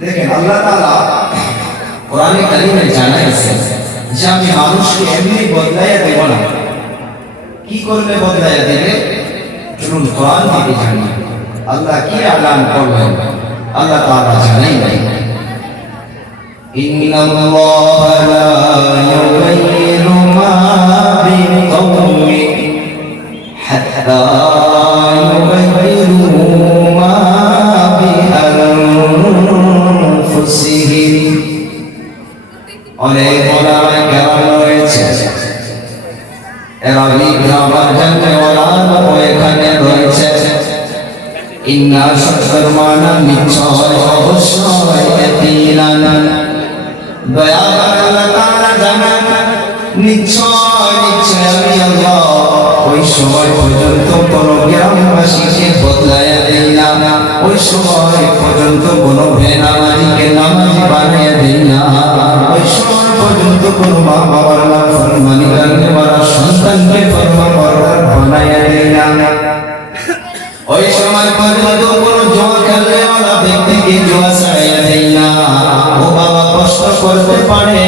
দেখেন আল্লাহ তাআলা কোরআনে কারিমে জানাইছেন যে আমি মানুষকে এমনি বদলাইয়া দেব না। কি করলে বদলাইয়া দেবে? শুনুন, কোরআন থেকে জানি আল্লাহ কি আলান করলেন। আল্লাহ তাআলা জানাইলেন ইন্নাল্লাহা লা ইউগাইয়িরু মা বিকাওমিন হাত্তা ইউগাইয়িরু মা বিআনফুসিহিম। অনেক ওলামায়ে কেরাম রয়েছে, এরাবি গ্রামার জানতে ওলামা এখানে রয়েছে। ইন্না সত্যর মানা নিশ্চয় অবশ্যই ইয়াকিনান, দয়া করে আল্লাহ তাআলা জানান নিশ্চয় নিশ্চয় আমি আল্লাহ ওই সময় পর্যন্ত কোন গ্রামবাসীকে বদলাইয়া দেই না, ওই সময় পর্যন্ত কোন বেনামাজিকে নামাজি বানাইয়া দেই না, ওই সময় পর্যন্ত কোন মা বাবার নাফরমানি করতে পারা সন্তানকে ফরমাবরদার বানাইয়া দেই না, ওই সময় পর্যন্ত কোন জোয়া খেলনেওয়ালা ব্যক্তিকে জোয়া ছাড়াইয়া দেই না। ও বাবা, কষ্ট করতে পারে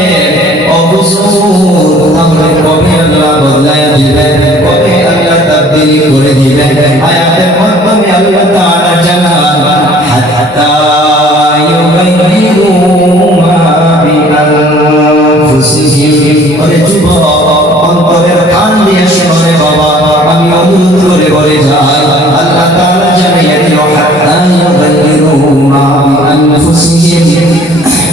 অবুঝুর, তাহলে কবে আল্লাহ বদলাইয়া দিবেন, কবে আল্লাহ তাবদীল করে দিবেন? আয়াতের মাধ্যমে আল্লাহ তাআলা জানান হাত্তা ইউগাইয়িরু মা বিআনফুসিহিম। ওরে যুবক, অন্তরের কান দিয়ে শুনে বাবা, আমি অনুরোধ করে বলে যাই আল্লাহ তাআলা জানাইয়া দিল হাত্তা ইউগাইয়িরু মা বিআনফুসিহিম।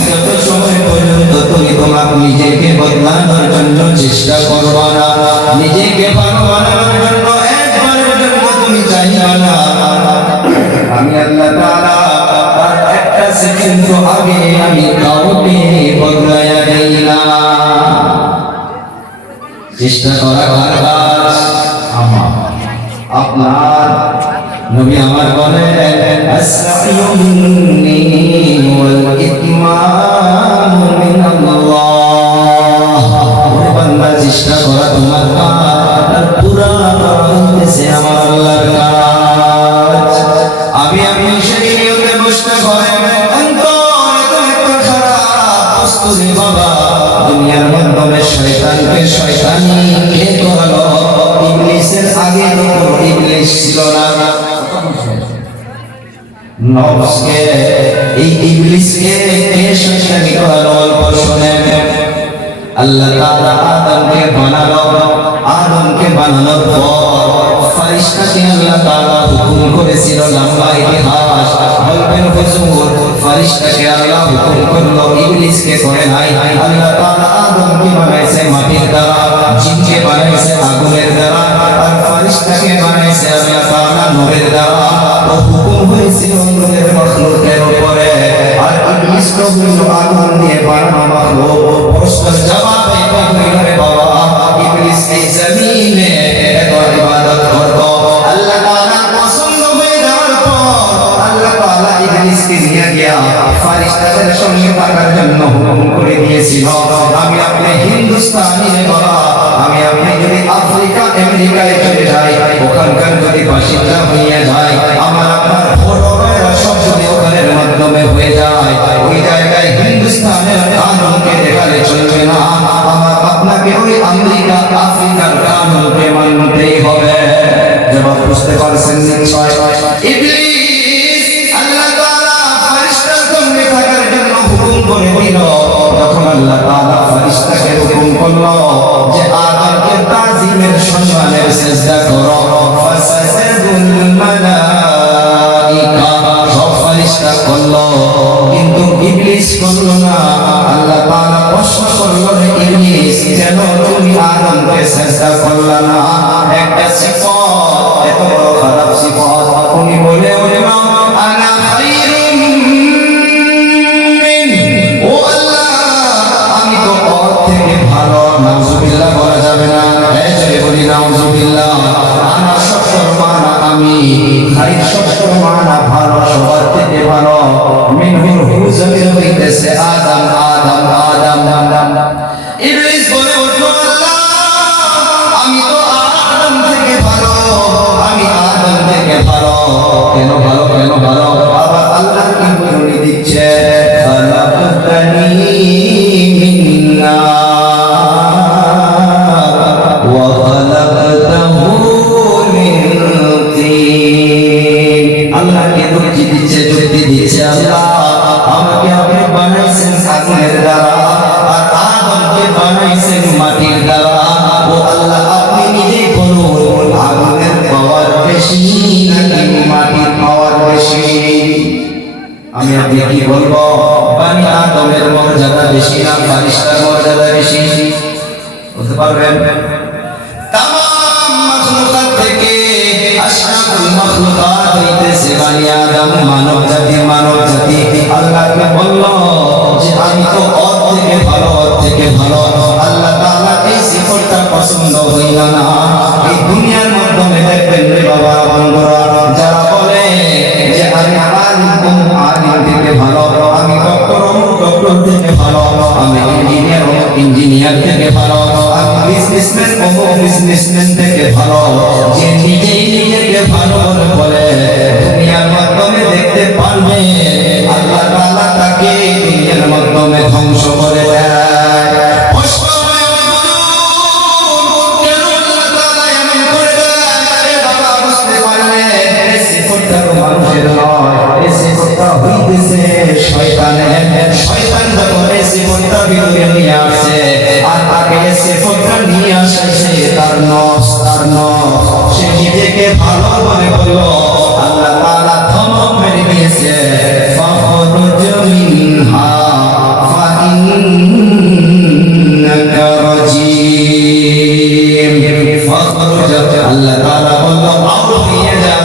যত সময় পর্যন্ত তুমি তোমার নিজেকে বদলানোর জন্য চেষ্টা করবা না, নিজেকে ভালো বানানোর জন্য একবারের জন্য তুমি চাইবা না, আমি আল্লাহ তাআলা তার একটা সেকেন্ড আগে আমি কাউকে বদলাইয়া দেই না। চেষ্টা করা কাজ আমার আপনার। নবী আমার বলেন আসসাইয়ু মিন্নি ওয়াল ইতমানু মিনাল্লাহ। ওরে বান্দা, চেষ্টা করা তোমার কাজ, আর পুরা হইতেছে আমার আল্লাহর কাজ। আমি সেই নিয়তে বসতে করে অন্তরে তো একটা খারাপ বস্তু রে বাবা। দুনিয়ার মাধ্যমে শয়তানকে শয়তানি কে করালো? ইবলিসের আগে তো ইবলিস ছিল না, নফসকে এই ইবলিসকে কে শয়তানি করালো? অল্প শুনেন, আল্লাহ তাআলা আদমকে বানানোর পর ফেরেশতাকে আল্লাহ তাআলা হুকুম করেছিল, লম্বা ইতিহাস বলবেন হুজুর, ফেরেশতাকে আল্লাহ হুকুম করলো, ইবলিসকে করে নাই। আল্লাহ তাআলা আদমকে বানাইছে মাটির দ্বারা, জিনকে বানাইছে আগুনের দ্বারা, আর ফেরেশতাকে বানাইছে আল্লাহ তাআলা নূরের দ্বারা। ও হুকুম হয়েছিল নূরের মাখলুকের উপরে, আর ইবলিস তো হইল আগুন দিয়ে বানানো মাখলুক। প্রশ্নের জবাবে কইলে বাবা, ইবলিস এই জমিনে ইবাদত করত, আল্লাহ তাআলা পছন্দ হয়ে যাওয়ার পর আল্লাহ তাআলা ইবলিসকে নিয়ে গিয়া ফেরেশতাদের সঙ্গে থাকার জন্য হুকুম করে দিয়েছিল। আমি আপনি হিন্দুস্তানি রে বাবা, আমি আপনি যদি আফ্রিকা আমেরিকায় চলে যাই, ওখানকার যদি বাসিন্দা হয়ে যায়, আমার আপনার ফটোরা সব যদি ওখানের মাধ্যমে হয়ে যায়, ওই জায়গায় হিন্দুস্তানের কানুনকে দেখালে চলবে না, আমার আপনাকে ওই আমেরিকা আফ্রিকার কানুনকে মানতেই হবে। জবাব বুঝতে পারছেন নিশ্চয়? ইবলিস আল্লাহ তাআলা ফেরেশতার সঙ্গে থাকার জন্য হুকুম করে দিল। তখন আল্লাহ তাআলা ফেরেশতাকে হুকুম করলো যে আদমকে তাজিমের সম্মানের সিজদা করো। ফাসাজাদুল মালাইকা, সব ফেরেশতা করলো, কিন্তু ইবলিস করলো না। আল্লাহ তাআলা প্রশ্ন করলো, ইবলিস কেন তুমি আদমকে সিজদা করলা না? একটা সিফাত, এত বড় খারাপ সিফাত। উনি বলে উঠলো আনা খায়রুম মিন, ও আল্লাহ আমি তো ওর থেকে ভালো। নাউজুবিল্লাহ বলা যাবে না, এই বলি নাউজুবিল্লাহ। আনা সত্তর মানা আমি, খায়র সত্তর মানা ভালো, সবার থেকে ভালো। মিনহুর হুজুর হইতেছে আদম আদম আদম। ইবলিস বলে উঠলো আল্লাহ আমি তো আদম থেকে ভালো, আমি আদম থেকে ভালো। কেন ভালো? আবার আল্লাহ কি বলে দিচ্ছে আমাকে আপনি বানাইছেন আগুনের দ্বারা, আর আদমকে বানাইছেন মাটির দ্বারা। ও আল্লাহ, আপনি নিজেই বলুন, আগুনের পাওয়ার বেশি নাকি মাটির পাওয়ার বেশি? আমি আপনি কি বলবো? বানি আদমের মর্যাদা বেশি না ফারিস্তার মর্যাদা বেশি? বলতে পারবেন? তামাম মাখলুকাত থেকে আশরাফুল মাখলুকাত হইতেছে বানি আদম, মানব জাতি। আল্লাহকে বলল যে আমি তো ওর থেকে ভালো, ওর থেকে ভালো। আল্লাহ তাআলা এই সিফতটা পছন্দ হইল না। এই দুনিয়ার মাধ্যমে দেখবেন রে বাবা বন্ধুরা, যারা বলে যে আমি আলিম থেকে ভালো, আমি ডক্টর থেকে ভালো, আমি ইঞ্জিনিয়ার থেকে ভালো, আমি বিজনেসম্যান থেকে ভালো, যে নিজেই নিজেকে ভালো বলে দুনিয়ার মাধ্যমে দেখতে পারবে, আল্লাহ তাআলা তাকে দুনিয়ার মাধ্যমে ধ্বংস করে দেয়। শয়তান যখন এই সিফতটা ভিতরে নিয়ে আসে, আর তাকে এই সিফতটা নিয়ে আসে তার নফস, সে নিজেকে ভালো মনে করলো, আল্লাহ তাআলা ধমক মেরে দিয়েছে, ফাখরুজ মিনহা ফাইন্নাকা রাজিম। ফাখরুজ, আল্লাহ তাআলা বলল আউট হয়ে যাও।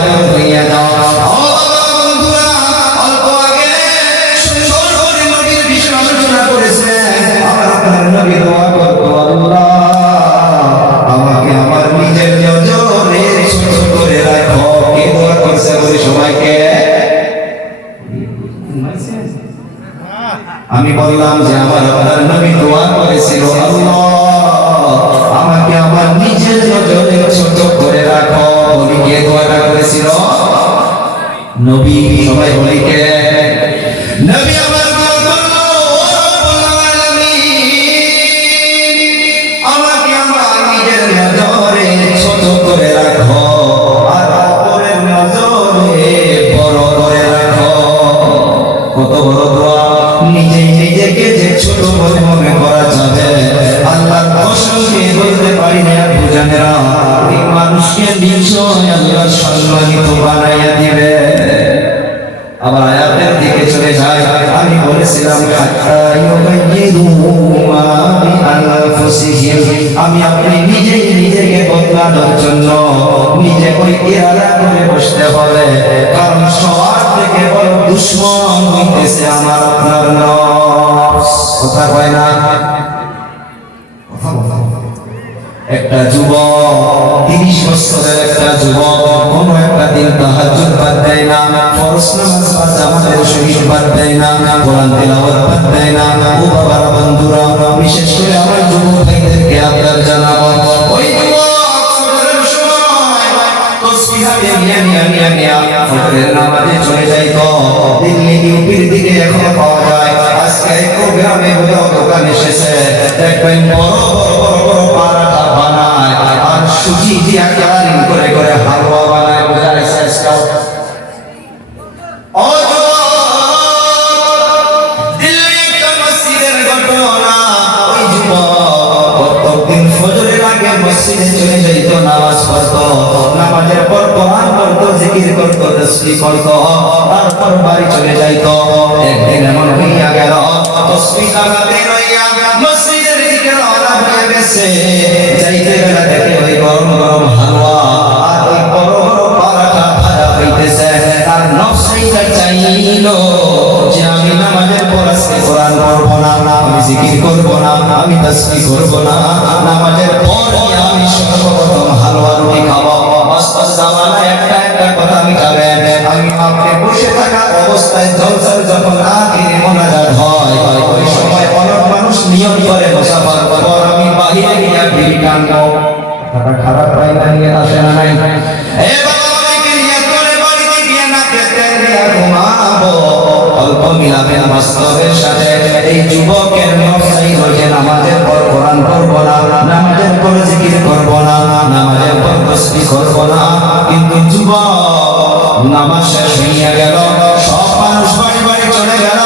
আমাকে আমার নিজের নজরে ছোট করে রাখো। কে দোয়া করছে বলে সবাইকে? আমি বললাম যে আমার আপনার নবী দোয়া করেছিল, আল্লাহ আমাকে আমার নিজের নজরে ছোট করে রাখো। বলি কে দোয়াটা করেছিল? নবী। সবাই বলি কে? নবী আমার ছোট করে রাখো, আর অপরের নজরে বড় করে রাখো। কত বড় দোয়া! নিজেই নিজেকে যে ছোট মনে করা যাবে, আল্লাহর কসমকে বলতে পারি না বুঝানেরা, এই মানুষকে নিশ্চয় আল্লাহ সম্মানিত বানাইয়া দিবে। আবার আয়াতের দিকে চলে যায়। আমি বলেছিলাম আমি আপনি নিজেই নিজেকে বদলানোর জন্য নিজে ওই ইরাদা করে বসতে হবে, কারণ সবার থেকে বড় দুশ্মন হইতেছে আমার আপনার নফস। কথা কয় না? একটা যুবক, 30 বছরের একটা যুবক, কোনো একটা দিন তাহাজ্জুদ বাদ দেয় না, ফরজ নামাজ বা জামাতের শহীদ বাদ দেয় না, কোরআন তেলাওয়াত বাদ দেয় না। ও বাবার বন্ধুরা, বিশেষ করে আমার যুবক ভাইদেরকে আপনার জানাবো, ওই যুবক ফজরের সময় তাসবিহ নিয়ে ফজরের নামাজে চলে যাইতো। দিল্লি ইউপির দিকে এখন পাওয়া যায়। আজকে প্রোগ্রামে হলো দোকান এসেছে, দেখবেন বড় বড় পারাটা বানায়, আর সুজি দিয়া কালারিং করে করে হালুয়া বানায়। বোঝা গেছে? প্রত্যেকদিন ফজরের আগে মসজিদে চলে যাইতো, নামাজ পড়তো, নামাজের পর কোরআন পড়তো, জিকির করতো, তাসবিহ করতো, তারপর বাড়ি চলে যাইতো। একদিন এমন হইয়া গেল, তাসবিহ লাগাতে রইয়া মসজিদের দিকে রওনা হয়ে গেছে। যাইতে বেলা দেখে ওই গরম গরম হালুয়া আর ওই বড় বড় পরোটা ভাজা হইতেছে। তার নফসটা চাইলো যে আমি নামাজের পর আজকে কোরআন পড়বো না, আমি জিকির করবো না, আমি তাসবিহ করবো না, নামাজের পর আমি সর্বপ্রথম হালুয়া রুটি খাবো। বাস্তব জামানায় একটা কথা আমি যাবেন, আমি আপনি বসে থাকা অবস্থায় জলসার যখন আখিরে মোনাজাত হয়, ওই সময় অনেক মানুষ নিয়ম করে মুসাফার পর আমি বাহিরে গিয়ে বিড়ি টানবো। কথাটা খারাপ হয় না? নিয়ে আসে না? নাই? এ বাবা, অনেকে নিয়ত করে বাড়িতে গিয়ে নাকে তেল দিয়ে ঘুমাবো। অল্প মিলাবেন বাস্তবের সাথে। এই যুবকের নফস চাইলো যে নামাজের পর কোরআন পড়বো না, নামাজের পর জিকির করবো না, নামাজের পর তাসবিহ করবো না। কিন্তু যুবক নামাজ শেষ হইয়া গেল, সব মানুষ বাড়ি বাড়ি চলে গেল,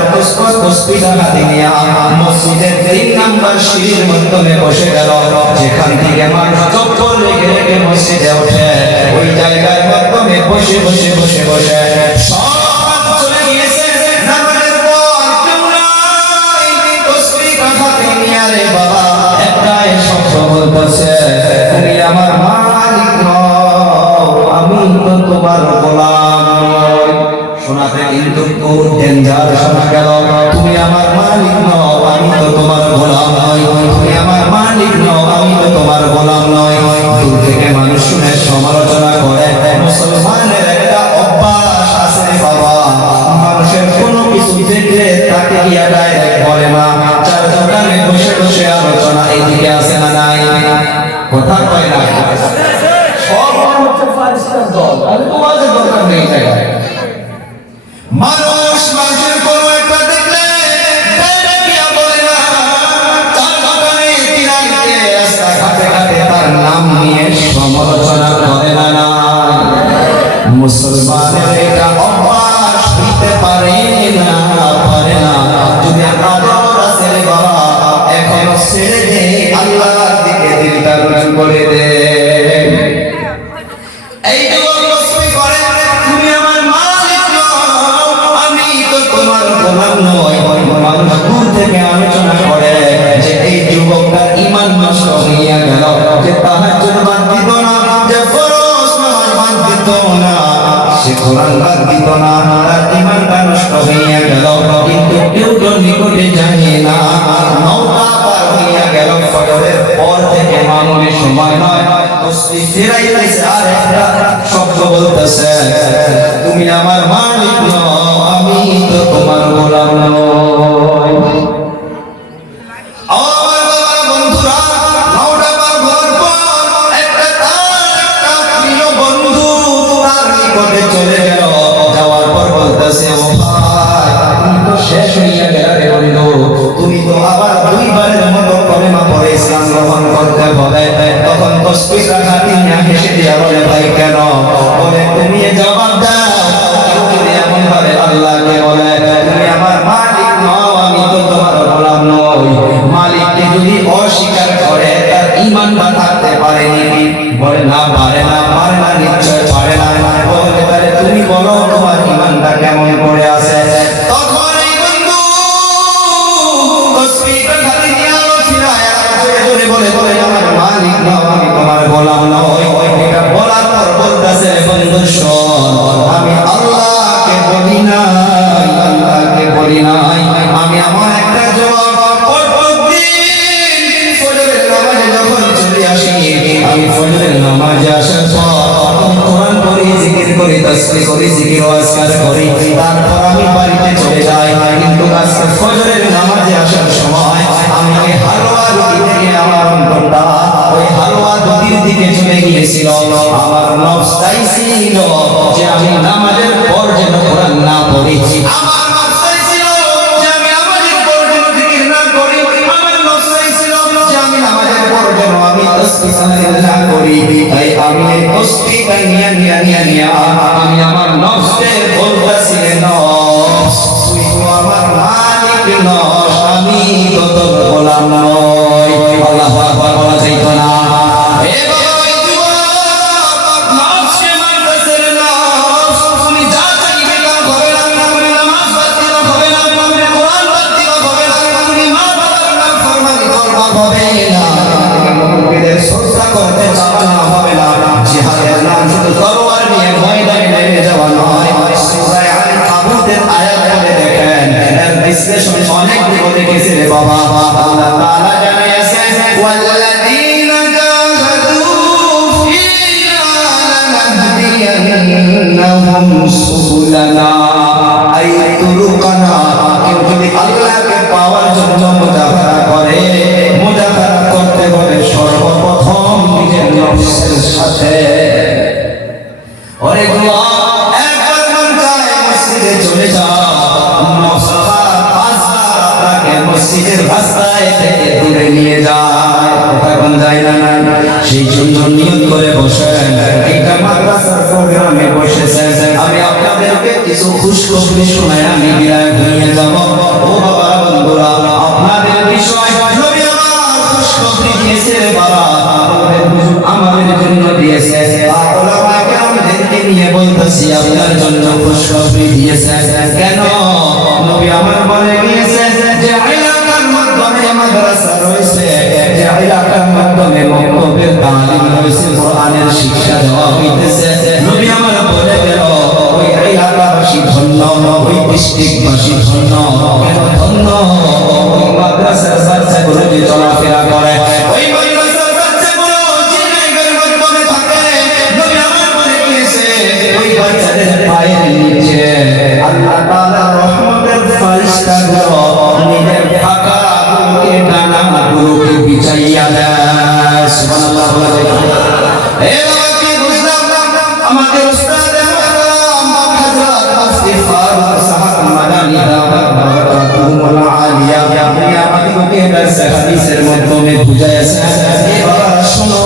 নামাজের তসবিহটা হাতে নিয়ে মসজিদের 3 নাম্বার সিঁড়ির মাধ্যমে বসে গেল। যেখান থেকে মানুষ চপ্পল রেখে রেখে মসজিদে ওঠে, ওই জায়গার মাধ্যমে বসে বসে বসে বসে সব চলে গিয়েছে। নামাজের পর কেউ নাই, তসবিহটা হাতে নিয়ে রে বাবা একটাই শব্দ বলতেছে, তুমি আমার মালিক নও, আমি তো তোমার গোলাম। শোনাতে কিন্তু খুব ডেঞ্জার শোনা গেল। তুমি আমার মালিক নও, আমি তো তোমার গোলাম নই। তুমি আমার মালিক নও, আমি তো তোমার গোলাম নই। দূর থেকে মানুষ শুনে সমালোচনা করে। মুসলমানের একটা অভ্যাস আছে বাবা, মানুষের কোনো কিছু দেখলে তাকে গিয়া ডাইরেক্ট বলে না, চার দোকানে বসে বসে আলোচনা এদিকে আছে না নাই, কথা কয় না। সব হচ্ছে ফারিস্তার দল, আর তোমাদের দরকার নেই জায়গায়। মানুষ মানুষের কোনো একটা দেখলে বলে না, তার দোকানে কিনারে রাস্তা ঘাটে ঘাটে তার নাম নিয়ে সমালোচনা করে না। মুসলমানের এটা অভ্যাস হইতে পারে না, পারে না। যদি আদর আছে রে বাবা, এখন ছেড়ে দে, আল্লাহর দিকে দিলটা রুজু করে দে। এই যুবক তসবিহ করে, তুমি আমার মালিক নও, আমি তো তোমার গোলাম নই। মানুষ দূর থেকে আলোচনা করে যে এই যুবকটার ঈমান নষ্ট হইয়া গেল, যে তাহাজ্জুদ বাদ দিত না, যে ফরজ নামাজ বাদ দিত না, সে কোরআন বাদ দিত না, তার ঈমানটা নষ্ট হইয়া গেল। কিন্তু কেউ তো নিকটে জানে না, 9টা পার হইয়া গেল, ফজরের পর থেকে মামুলি সময় নয়, তসবিহ ফিরাইতেছে আর একটা শব্দ বলতেছে, তুমি আমার মালিক নও, আমি তো তোমার গোলাম নই। আমার বাবা বন্ধুরা, 9টা পার হওয়ার পর একটা প্রিয় বন্ধু তার নিকটে চলে গেল। যাওয়ার পর বলতেছে, ও ভাই তুমি তো শেষ হইয়া গেল রে বন্ধু, তুমি তো আবার 2বারের মতো কলেমা পড়ে ইসলাম গ্রহণ করতে হবে। তখন তসবিহটা হাতে নিয়ে হেসে দিয়া বলে, ভাই কেন? বলে তুমি জবাব দাও, কেউ যদি এমন ভাবে আল্লাহকে বলে তুমি আমার মালিক নও, আমি তো তোমার গোলাম নই, মালিককে যদি অস্বীকার করে তার ঈমানটা থাকতে পারেনি? বলে না, পারে না, পারে না, নিশ্চয় পারে না। বলে তাহলে তুমি বলো তোমার ঈমানটা কেমন করে আছে? তখন এই বন্ধু তসবিহটা হাতে নিয়ে আলো ফিরায় জোরে বলে, বলে আমার মালিক নও, আমি তোমার গোলাম নই। এটা বলার পর বলতেছে, বন্ধু শোন, আমি আল্লাহকে বলি নাই, আল্লাহকে বলি নাই, আমি আমার একটা জবাব প্রত্যেকদিন ফজরের নামাজে যখন চলে আসি, আমি ফজরের নামাজে আসার পর কোরআন পড়ি, জিকির করি, তাসবিহ করি, জিকির ও আজকার করি, তারপর আমি বাড়িতে চলে যাই। কিন্তু আজকে ফজরের নামাজে আসার সময় আমি ওই হালুয়া রুটি থেকে আমার অন্তরটা ওই হালুয়া রুটির দিকে চলে গিয়েছিল। আমার নফস চাইছিল যে আমি নামাজের পর যেন কোরআন না পড়ি, আমার নফস চাইছিল যে আমি নামাজের পর যেন জিকির না করি, আমার নফস চাইছিল যে আমি নামাজের পর যেন আমি তাসবিহ না করি। তাই আমি এই তসবিহটা নিয়া আমি আমার নফসকে বলতেছি, নফস তুই তো আমার মালিক নস, আমি তো তোর গোলাম নই। আল্লাহু আকবার বলা যাইতো না? এ বাবা ওই যুবক নফসকে মারতেছে, নফস তুমি যা চাইবে তা হবে না, তুমি নামাজ বাদ দিবা হবে না, তুমি কোরআন বাদ দিবা হবে না, তুমি মা বাবার নাফরমানি করবা হবে না, তুমি মুমিনদের শ্রদ্ধা করতে চাও না হবে না। জিহাদের নাম শুধু তরোয়ার নিয়ে ময়দানে নেমে যাওয়া নয়। সূরা আল-কাবুতের আয়াত পড়ে দেখেন, এর বিশ্লেষণ অনেক বলে গেছে রে বাবা। আল্লাহ তাআলা জানিয়েছেন, ওয়াল্লাযীনা জাহাদু ফীনা লানাহদিয়ান্নাহুম সুবুলানা, আই তুরুকানা। কেউ যদি আল্লাহকে পাওয়ার জন্য মুজাহাদা করে, মুজাহাদা করতে হবে সর্বপ্রথম নিজের নফসের সাথে। ওরে গোয়া একবার মন চায় মসজিদে চলে যাও, নফসটা আপনাকে মসজিদের রাস্তায় থেকে দূরে নিয়ে যায়, এখন যায় না। সেই জন্য নিয়ত করে বসেন, একটা মাদ্রাসার প্রোগ্রামে বসেছেন, আমি আপনাদেরকে কিছু খুশখবরি শোনায় আমি বিদায় হয়ে যাব। ও বাবা বন্ধুরা, আপনাদের বিষয় নবী আমার খুশখবরি দিয়েছে রে বাবা, আমাদের জন্য দিয়েছে। ওলামায়ে কেরামদেরকে নিয়ে বলতেছি আপনার জন্য খুশখবরি দিয়েছে। কেন? নবী আমার বলে গিয়েছে যে এলাকার মাধ্যমে মাদ্রাসা রয়েছে, যে এলাকার মাধ্যমে মক্তবের তালিম রয়েছে, কোরআনের শিক্ষা দেওয়া হইতেছে। নবী আমার বলে গেল ওই এলাকাবাসী ধন্য, ওই ডিস্ট্রিক্টবাসী ধন্য। কেন ধন্য? ওই মাদ্রাসার বাচ্চাগুলো যে চলাফেরা করে, ওই মাদ্রাসার বাচ্চাগুলো যে জায়গার মাধ্যমে থাকে, নবী আমার বলে গিয়েছে ওই বাচ্চাদের পায়ের নিচে আল্লাহ তাআলার রহমতের ফেরেশতাগুলো নিজের পাখাগুলোকে ডানাগুলোকে বিছাইয়া দেয়। সুবহানাল্লাহ। এই বাবা কি বুঝলাম? আমাদের উস্তাদ হযরত মুফতি ফারুক সাহেব মাদানী বারাকাতুহুল আলিয়া আমাদেরকে দরস হাদিসের মাধ্যমে বুঝাইছে। এই বাবা শোনো,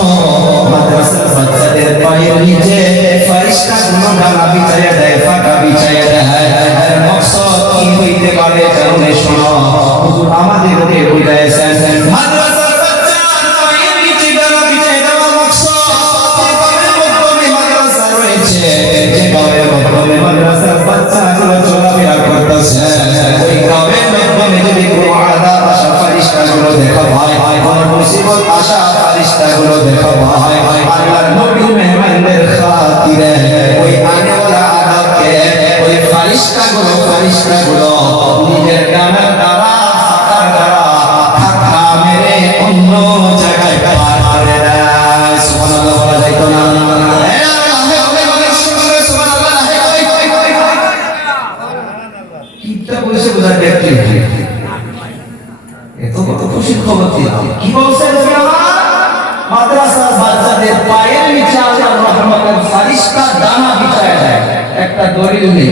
মাদ্রাসার বাচ্চাদের পায়ের নিচে ফেরেশতাগুলো ডানা বিছাইয়া দেয়, পাখা বিছাইয়া দেয়। এর মকসদ কি হইতে পারে জানো? শোনো, হুজুর আমাদেরকে বুঝাইছেন মাদ্রাসার বাচ্চার পায়ের নিচে ডানা বিছাইয়া দেওয়া মকসদ যে মাধ্যমে মাদ্রাসা রয়েছে, যে মাধ্যমে মাদ্রাসার বাচ্চাগুলো চলাফেরা করতেছে, ওই গ্রামের মাধ্যমে যদি কোনো আযাব আসা ফেরেশতাগুলো দেখা পায়, কোনো মুসিবত আসা ফেরেশতাগুলো দেখা পায়, আল্লাহর নবীর মেহমানদের খাতিরে ওই আনেওয়ালা আযাবকে ওই ফেরেশতাগুলো নিজের ডানার দ্বারা, পাখার দ্বারা ধাক্কা মেরে অন্য জায়গায় পার করে দেয়। সুবহানাল্লাহ বলা যাইতো না? কিটা বলছে বোঝা ব্যক্তি এত কত খুশির খবর দিলাম। কি বলছে নবী আমার? মাদ্রাসার বাচ্চাদের পায়ের নিচে আল্লাহর রহমতের ফেরেশতা দানা বিছায় দেয়। একটা দলিল নেই,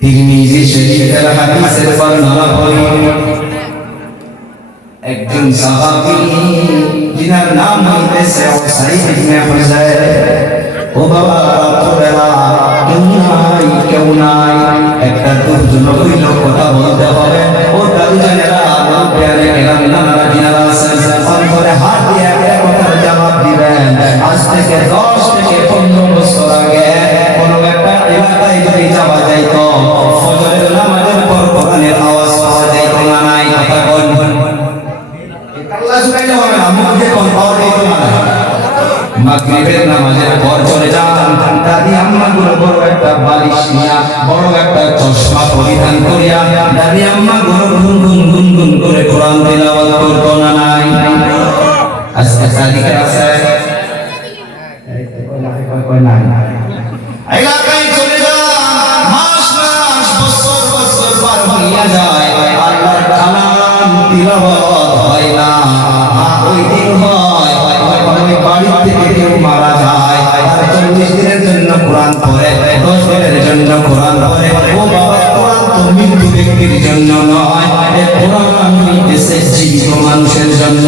তিরমিজি শরীফের হাদিসের বর্ণনা করি। একজন সাহাবী যিনার নাম হইতেছে উসাইদ ইবনে হুযায়র। ও বাবা, রাতবেলা কেউ নাই, একটা দুর্জনক হইল কথা বলতে হবে। ও দাদু জানেরা, প্যারে কেরাম নানারা যিনারা আছেন, অন্তরে হাত দিয়ে একটা কথার জবাব দিবেন। আজ থেকে 10 থেকে 15 বছর আগে কোনো একটা এলাকায় যদি যাওয়া যাইত, ফজরের নামাজের পর কোরআনের আওয়াজ পাওয়া যাইত না? নাই? কথা বলবেন। আল্লাহ শুনাইলে হবে না, মুখ দিয়ে কোন পাওয়া যাইত না? মাগরিবের নামাজের পর চলে যান, দাদি আম্মা গুলো বড় একটা বালিশ নিয়া, বড় একটা চশমা পরিধান করিয়া দাদি আম্মা গুলো গুনগুন করে কোরআন তেলাওয়াত করতো না? নাই? আজকে সাদিকে আছে এলাকায় চলে যান, মাস বছর পার হইয়া যায়, আল্লাহর কালাম তিলাওয়াত হয় না। ওই দিন হয় বাড়ি থেকে কেউ মারা যায়, 40 দিনের জন্য কোরআন পড়ে, 10 দিনের জন্য কোরআন পড়ে। ও বাবা, কোরআন তো মৃত্যু ব্যক্তির জন্য নয়, কোরআন হইতেছে জীবিত মানুষের জন্য।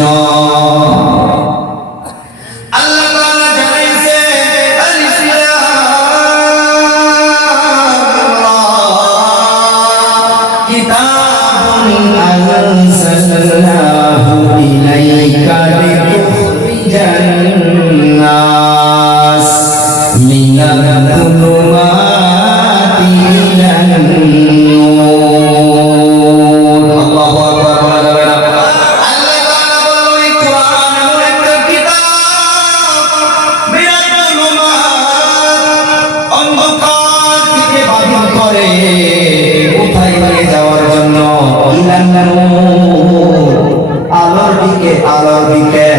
আলোর দিকে,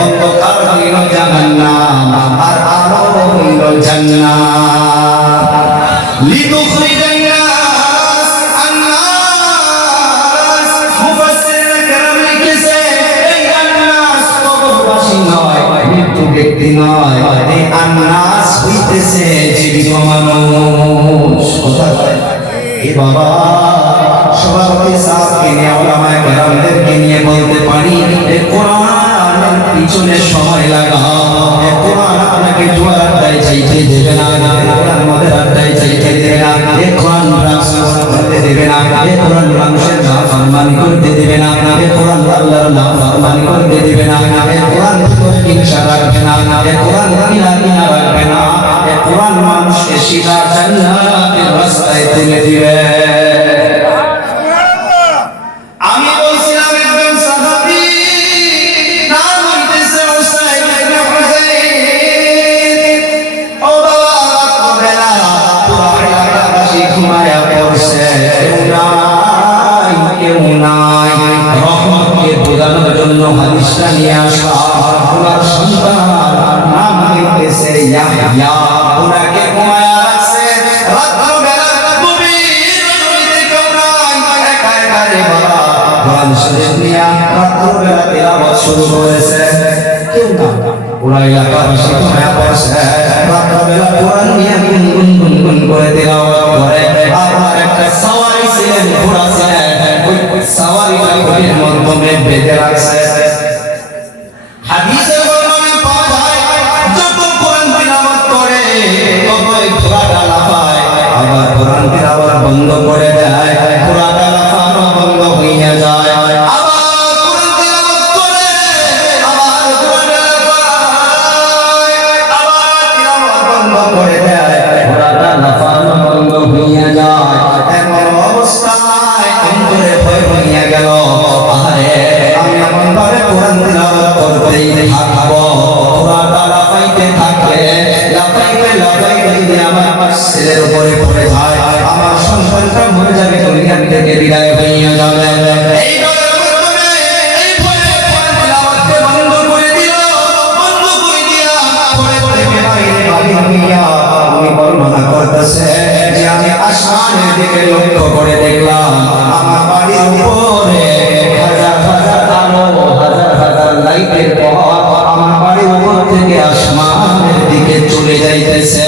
অন্ধকার হইল জাহান্নাম, আর আলো হইল জান্নাত। লিতুখরিজান নাস আন-নাস, মুফাসসিরিন কেরাম লিখেছে এই আন-নাস কবরবাসী নয়, মৃত্যু ব্যক্তি নয়, এই আন-নাস হইতেছে জীবিত মানুষ। কথা কয় এ বাবা, সভাপতি সাহেবকে নিয়ে, ওলামায়ে কেরামদেরকে নিয়ে বলতে পারি, এই কোরআনের পিছনে সময় লাগাও। কোরআন আপনাকে জুয়ার আড্ডায় চাইতে দেবে না, কোরআন মদের আড্ডায় চাইতে দেবে না, কোরআন ড্রাগস করতে দেবে না, কোরআন মানুষের নাফরমানি করতে দেবে না, কোরআন আল্লাহর নাফরমানি করতে দেবে না, কোরআন ভিতরে হিংসা রাখবে না, কোরআন কিনা রাখবে না, কোরআন মানুষকে সিধা জান্নাতের রাস্তায় তুলে দিবে। আমি বলছিলাম একজন সাহাবী নাম হইতেছে উসাইদ ইবনে হুযাইর। ও বাবা, রাতবেলা পুরা এলাকাবাসী ঘুমায়া পড়ছে, কেউ নাই। রহমতকে বোঝানোর জন্য হাদিসটা নিয়ে আসা। ওনার সন্তান নাম হইতেছে ইয়াহইয়া, ওনাকে ঘুমায়া রাখছে। রাতবেলা গভীর রাতে কেউ নাই, একা একা রে বাবা কোরআন শরীফ নিয়ে রাতবেলা তেলাওয়াত শুরু করেছে। কেউ না, পুরা এলাকাবাসী ঘুমায়া পড়ছে। রাতবেলা কোরআন নিয়ে গুনগুন করে তেলাওয়াত করে। আর একটা সাওয়ারি ছিলেন, ঘোড়া ছিলেন, ওই সাওয়ারিটা ঘোড়ার মাধ্যমে বেঁধে রাখছে। হাদিসের বর্ণনায় পাওয়া যায়, যত কোরআন তিলাওয়াত করে ততই ঘোড়াটা লাফায়। আবার কোরআন তিলাওয়াত বন্ধ করে দেয়, ঘোড়াটা লাফানো বন্ধ হয়ে যায়। আবার কোরআন তিলাওয়াত করে, আবার ঘোড়াটা লাফায়। আবার তিলাওয়াত বন্ধ করে দেয়, ঘোড়াটা লাফানো বন্ধ হয়ে যায়। এমন অবস্থায় অন্তরে ভয় হয়ে গেল, আরে আমি এমন ভাবে কোরআন তিলাওয়াত করতেই থাকবো, ঘোড়াটা লাফাইতে থাকলে লাফাইতে লাফাইতে যদি আমার ছেলের উপরে পড়ে যায়, আমার সন্তানটা মরে যাবে, দুনিয়া থেকে বিদায় হয়ে যাবে। এই ভয়ে কোরআন তিলাওয়াতকে বন্ধ করে দিল। বন্ধ করে দিয়া পড়ে পড়ে বাইরে হইয়া উনি বর্ণনা করতেছে যে আমি আসমানের দিকে লক্ষ্য করে দেখলাম, আমার বাড়ির উপরে হাজার হাজার আলো, হাজার হাজার লাইটের পর আমার বাড়ির উপর থেকে আসমানের দিকে চলে যাইতেছে।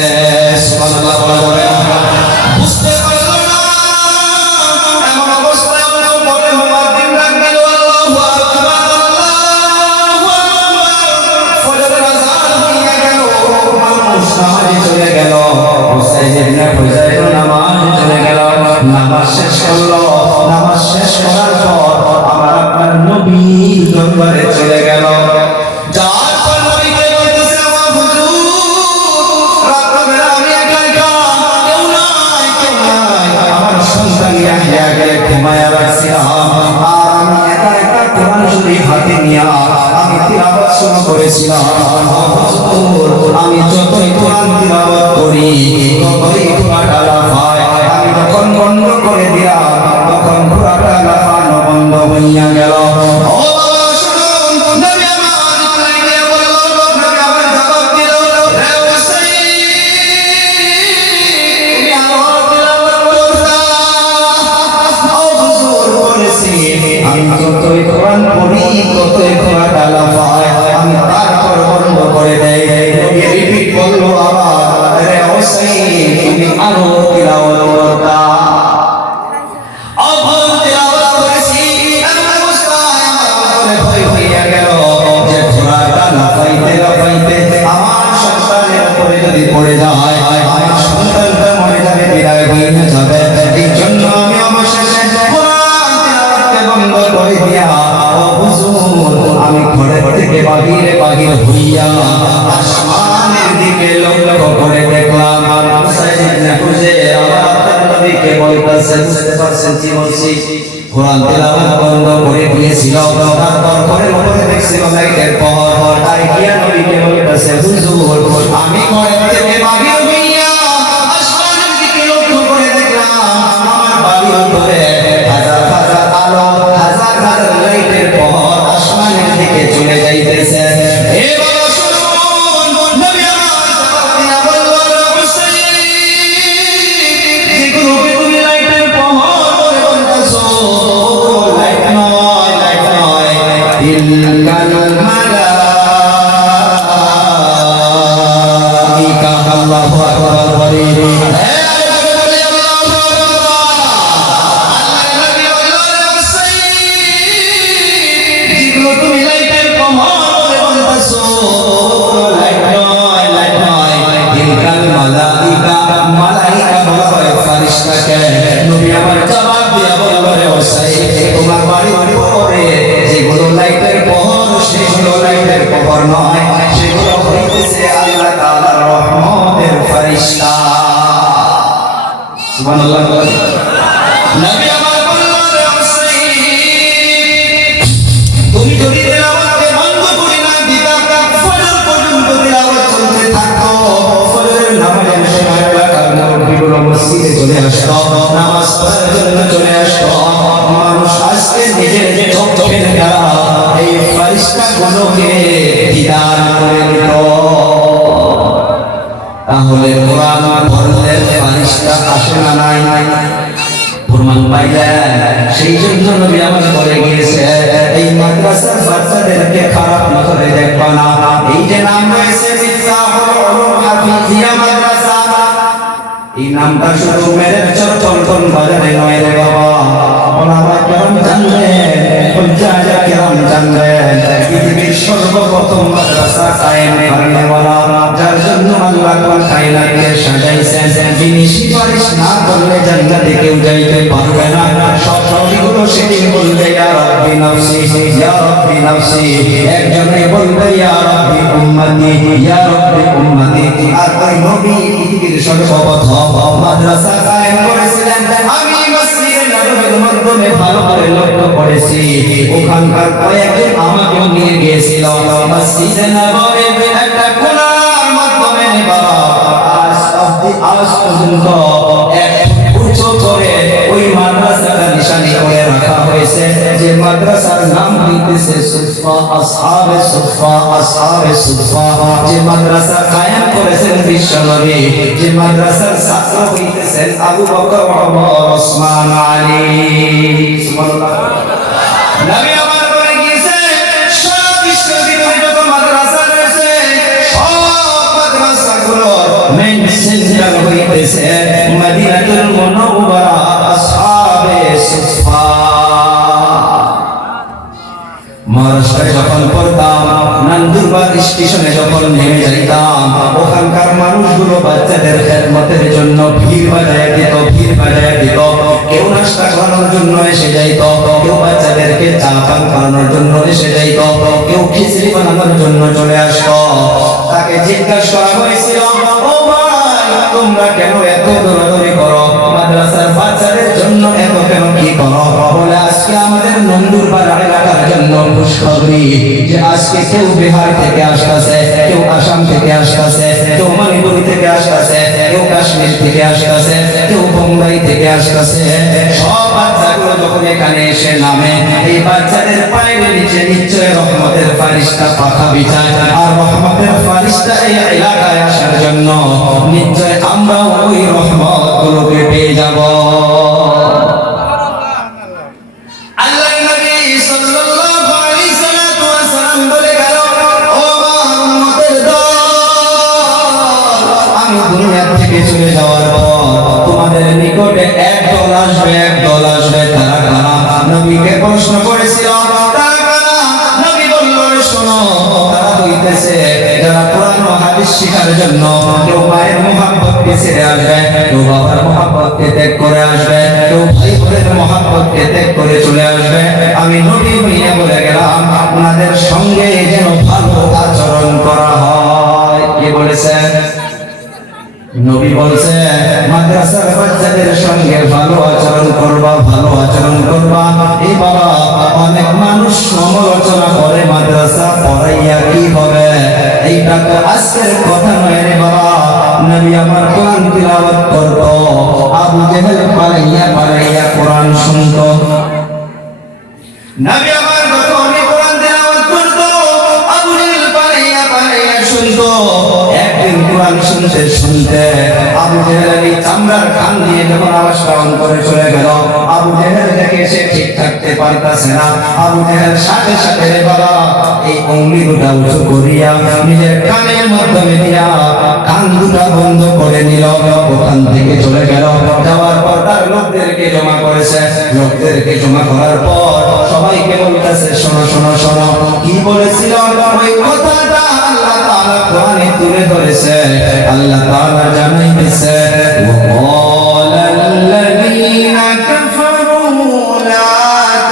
সুবহানাল্লাহ বলে বুঝতে পারলো না। এমন অবস্থায় বলে মুয়াজ্জিন ডাক দিল, আল্লাহু আকবার, আল্লাহু আকবার। ফজরের আযান হয়ে গেল, মানুষ নামাজে চলে গেল। উসাইদ ইবনে হুযাইর নামাজে চলে গেল, নামাজ শেষ করলো। নামাজ শেষ করার পর আমার আপনার নবীর দরবারে চলে গেল। যার পর নবীকে বলতেছে, আমার হুজুর, রাতবেলা আমি একা একা, কেউ নাই, কেউ নাই। আমার সন্তান ইয়াহইয়াকে ঘুমায়া রাখছিলাম, আর আমি একা একা কোরআন শরীফ হাতে নিয়ে আমি তিলাওয়াত শুরু করেছিলাম। হুজুর, আমি যতই কোরআন তিলাওয়াত করি ততই ঘোড়াটা লাফায়। আমি যখন বন্ধ করে দিলাম তখন ঘোড়াটা লাফানো বন্ধ হইয়া গেল। ও বাবা শুনুন, নবী আমার রিপ্লাই দিয়ে বলল, নবী আমার জবাব দিল, হে উসাইদ, তুমি আমার তিলাওয়াত করতা। ও হুজুর, বলেছি আমি যতই কোরআন পড়ি ততই ঘোড়াটা লাফায়, আমি তারপর বন্ধ করে দেই। নবী রিপিট বলল আবার, হে উসাইদ, তুমি আরো তিলাওয়াত করতা। পড়ে যায়, আমার সন্তানটা মরে যাবে, বিদায় হয়ে যাবে। এই জন্য আমি অবশেষে কোরআন তিলাওয়াতকে বন্ধ করে দিয়া, ও হুজুর, আমি ঘরে থেকে বাহিরে বাহির হইয়া আসমানের দিকে লক্ষ্য করে দেখলাম। আর উসাইদ ইবনে হুযাইর আমার নবীকে বলতেছে, বুঝতে পারছেন কি বলছি? কোরআন তেলাওয়াত বন্ধ করে দিয়েছিল, তারপর ঘরের উপরে দেখছিল লাইটের পহর। আর গিয়া নবীকে বলতেছে, হুজুর, আমি ঘরে থেকে বাহির হইয়া আসমানের দিকে লক্ষ্য করে দেখলাম, আমার বাড়ির উপরে হাজার হাজার আলো, হাজার হাজার লাইটের পহর আসমানের দিকে চলে যাইতেছে। হে বাবা শুনুন, নবী আমার জবাব দিয়া বলল, উসাইদ, যেগুলো তুমি লাইটের পহর বলে বলতেছো, লাইট নয়, লাইট নয়, তিলকাল মালাইকা। আল্লাহু আকবার বলে, তুমি লাইটের পহর বলে রাসূল লাইট নয় তিলকাল মালাইকা বলা হয় ফেরেশতাকে নবী আমার জবাব দিয়া বললেন ও সাইয়্যিদ তোমার বাড়ির উপরে যেগুলো লাইটের পহর সেগুলো লাইটের পহর নয় সেগুলো হইতেছে আল্লাহ তাআলার রহমতের ফেরেশতা সুবহানাল্লাহ নবী আমার বললেন ও সাইয়্যিদ তুমি যদি তেলাওয়াতকে বন্ধ করে না দিতা ফজর পর্যন্ত তেলাওয়াত চলতে থাকতো ফজরের নামাজের সময় কারণ মসজিদে চলে আসতো নামাজ পড়ার জন্য চলে আসতো মানুষ আজকে নিজের চোখের দ্বারা এই ফেরেশতাগুলোকে দিদার করে নিত তাহলে কোরআন পড়লে ফেরেশতা আসে না নাই প্রমাণ পাইলেন সেই জন্য নবী আমার বলে গিয়েছে এই মাদ্রাসার বাচ্চাদেরকে খারাপ নজরে দেখবা না এই যে নাম রয়েছে মিফতাহুল উলুম হাফিজিয়া মাদ্রাসা এই নামটা শুধু মেরে চরচরতন বাজারে নয় রে বাবা ওলামা কেরাম জানলেন হুজ্জাজা কেরাম জানলেন পৃথিবীর সর্বপ্রথম মাদ্রাসা কায়েম করেনেওয়ালা যার জন্য আল্লাহ কোন কায়নাতকে সাজাইছেন যিনি সুপারিশ না করলে জান্নাতে কেউ যাইতে পারবে না সব নবীগুলো সেদিন বলবে ইয়া রাব্বি নাফসি একজনে বলবে ইয়া রাব্বি উম্মতি আর ওই নবী পৃথিবীর সর্বপ্রথম মাদ্রাসা কায়েম করেছিলেন আমি মসজিদে নববীর মাধ্যমে ভালো করে লক্ষ্য করেছি ওখানকার কয়েকজন আমাকেও নিয়ে গিয়েছিল মসজিদে নববীর একটা কোণার মাধ্যমে বাবা আজ পর্যন্ত এক উঁচু করে ওই মাদ্রাসাটা নিশানি করে রাখা হয়েছে যে মাদ্রাসার নাম হইতেছে সুফা আসহাবে সুফা যে মাদ্রাসা কায়েম করেছেন বিশ্বনবী যে মাদ্রাসার ছাত্র হইতেছেন আবু বকর ওমর ওসমান আলী সুবহানাল্লাহ নবী আমার বলে গিয়েছে সারা বিশ্বজুড়ে যত মাদ্রাসা রয়েছে সব মাদ্রাসাগুলো মেইন সেন্টার হইতেছে মদিনাতুল মুনাওয়ারা আসহাবে সুফা মহারাষ্ট্রে যখন পড়তাম নন্দুরবাগ স্টেশনে যখন নেমে যাইতাম ওখানকার মানুষগুলো বাচ্চাদের খেদমতের জন্য ভিড় বাজায় দিত কেউ নাস্তা করানোর জন্য এসে যাইত কেউ বাচ্চাদেরকে চা পান করানোর জন্য এসে যাইত কেউ খিচুড়ি বানানোর জন্য চলে আসতো তাকে জিজ্ঞাসা করা হয়েছিল ও ভাই তোমরা কেন এত দৌড়াদৌড়ি করো মাদ্রাসার বাচ্চাদের জন্য এত কেন কি করো বলে আজকে আমাদের নন্দুরবাগ এলাকার জন্য খুশখবরি যে আজকে কেউ বিহার থেকে আসতেছে কেউ আসাম থেকে আসতেছে কেউ মণিপুর থেকে আসতেছে কেউ কাশ্মীর থেকে আসতেছে কেউ বোম্বাই থেকে আসতেছে সব বাচ্চাগুলো যখন এখানে এসে নামে এই বাচ্চাদের পায়ের নিচে নিশ্চয় রহমতের ফেরেশতা পাখা বিছায় আর রহমতের ফেরেশতা এই এলাকায় আসার জন্য নিশ্চয় আমরা ওই রহমতগুলোকে পেয়ে যাব চলে যাওয়ার পর তোমাদের নিকটে এক দল আসবে তারা কারা নবীকে প্রশ্ন করেছিল তারা কারা নবী বললেন শোনো তারা হইতেছে যারা কোরআন ও হাদিস শিখার জন্য কেউ মায়ের মহব্বতকে ছেড়ে আসবে কেউ বাবার মহব্বতকে ত্যাগ করে আসবে কেউ ভাই বোনের মহব্বতকে ত্যাগ করে চলে আসবে আমি নবী হইয়া বলে গেলাম আপনাদের সঙ্গে যেন ভালো আচরণ করা হয় কি বলেছেন নবী বলছে মাদ্রাসার বাচ্চাদের সঙ্গে ভালো আচরণ করবা এই বাবা অনেক মানুষ সমালোচনা করে মাদ্রাসা পড়াইয়া কি হবে এইটা তো আজকের কথা নয় রে বাবা নবী আমার কোরআন তিলাওয়াত করত আবু জেহেল পালাইয়া কোরআন শুনতো নবী আমার যখন কোরআন তিলাওয়াত করত আবু জেহেল পালাইয়া শুনতো একদিন কোরআন শুনতে আবু জেহেল চামড়ার কান দিয়ে যখন আওয়াজটা অন করে চলে গেল আবু জেহেল দেখে সে ঠিক থাকতে পারতাছে না আবু জেহেল সাথে সাথে রে বাবা এই অঙ্গুলি দুটা উঁচু করিয়া নিজের কানের মাধ্যমে দিয়া কান দুটা বন্ধ করে নিল ওখান থেকে চলে গেল যাওয়ার পর তার লোকদেরকে জমা করেছে লোকদেরকে জমা করার পর সবাইকে বলতেছে শোনো কি বলেছিল ওই কথাটা কোরআনে তুলে ধরেছে আল্লাহ তাআলা জানাইতেছে وقال الذين كفروا لا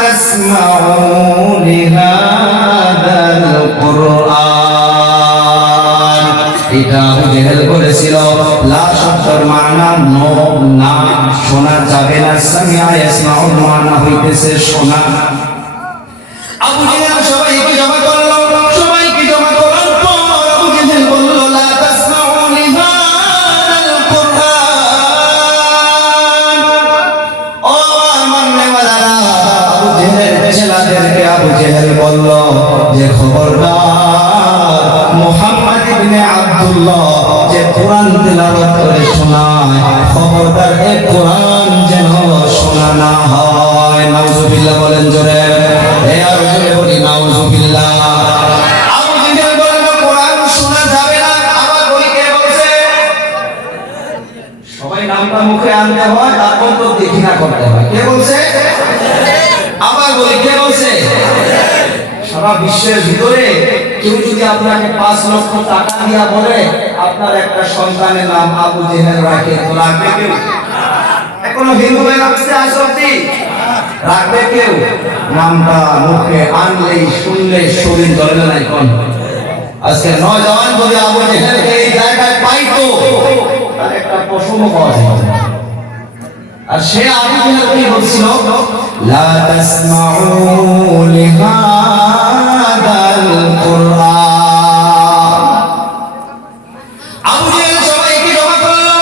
تسمعوا لهذا القرآن এটা আবু জেহেল করেছিল লা শব্দের মানা নো না শোনা যাবে না সামিআ ইয়াসমাউল মানা হইতেছে শোনা আবু জেহেল সবাইকে জমা করলো সবাইকে জমা করার পর আবু জেহেল বলল লা তাসমাউ লিহাদাল কুরআন ও আমার নেওয়ালারা আবু জেহেলের ছেলেদেরকে আবু জেহেল বলল যে খবরদার মুহাম্মদ ইবনে আব্দুল্লাহ যে কোরআন তেলাওয়াত করে শোনায় খবরদার এই কোরআন যেন শোনা না হয় নাউজুবিল্লাহ বলেন জোরে এই আর জোরে বলি নাউজুবিল্লাহ আবু জেহেল বলল কোরআন শোনা যাবে না আবার বলি কে বলছে সবাই নামটা মুখে আনতে হয় তারপর তো দেখি না করতে হয় কে বলছে আবার বলি কে বলছে সারা বিশ্বের ভিতরে কেউ যদি আপনাকে 5 লক্ষ টাকা দিয়া বলে আপনার একটা সন্তানের নাম আবু জেহেল রাখে তো রাখবে কেউ এখনো হিন্দু হয়ে রাখছে আজ অব্দি রাখবে কেউ নামটা মুখে আনলেই শুনলেই শরীর জ্বলে নাই কোন আজকে নয়জওয়ান যদি আবু জেহেলকে এই জায়গায় পাইতো তার একটা পশম পাওয়া যেত আর সে আবু জেহেল কি বলছিল লা তাসমাউ লিহাদাল কুরআন আবু জেহেল সবাইকে জমা করলো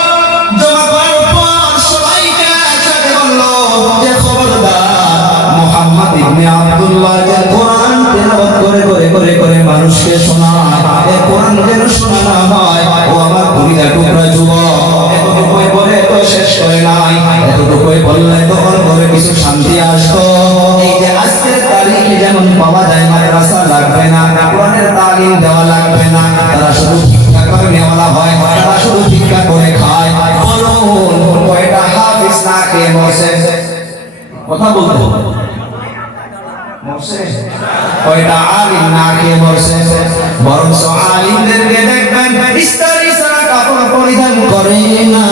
জমা করার পর সবাইকে একসাথে বলল যে খবরদার মুহাম্মদ ইবনে আব্দুল্লাহ যে কোরআন তেলাওয়াত করে মানুষকে শোনায় এই কোরআন যেন শোনা না হয় ও আমার কলিজার টুকরা যুবক এতটুকুই বলে তো শেষ করে নাই এতটুকুই বললে তো করে কিছু শান্তি আসতো এই যে আজকের তারিখে যেমন পাওয়া যায় মাদ্রাসা লাগবে না কোরআনের তালিম দেওয়া লাগবে না তারা শুধু ভিক্ষা করে নেওয়া হয় তারা শুধু ভিক্ষা করে খায় বলুন কয়টা হাফিজ না খেয়ে মরছে কথা বলতে মরছে কয়টা আলিম না খেয়ে মরছে বরং আলিমদেরকে দেখবেন ইস্তারি সারা কাপড় পরিধান করে না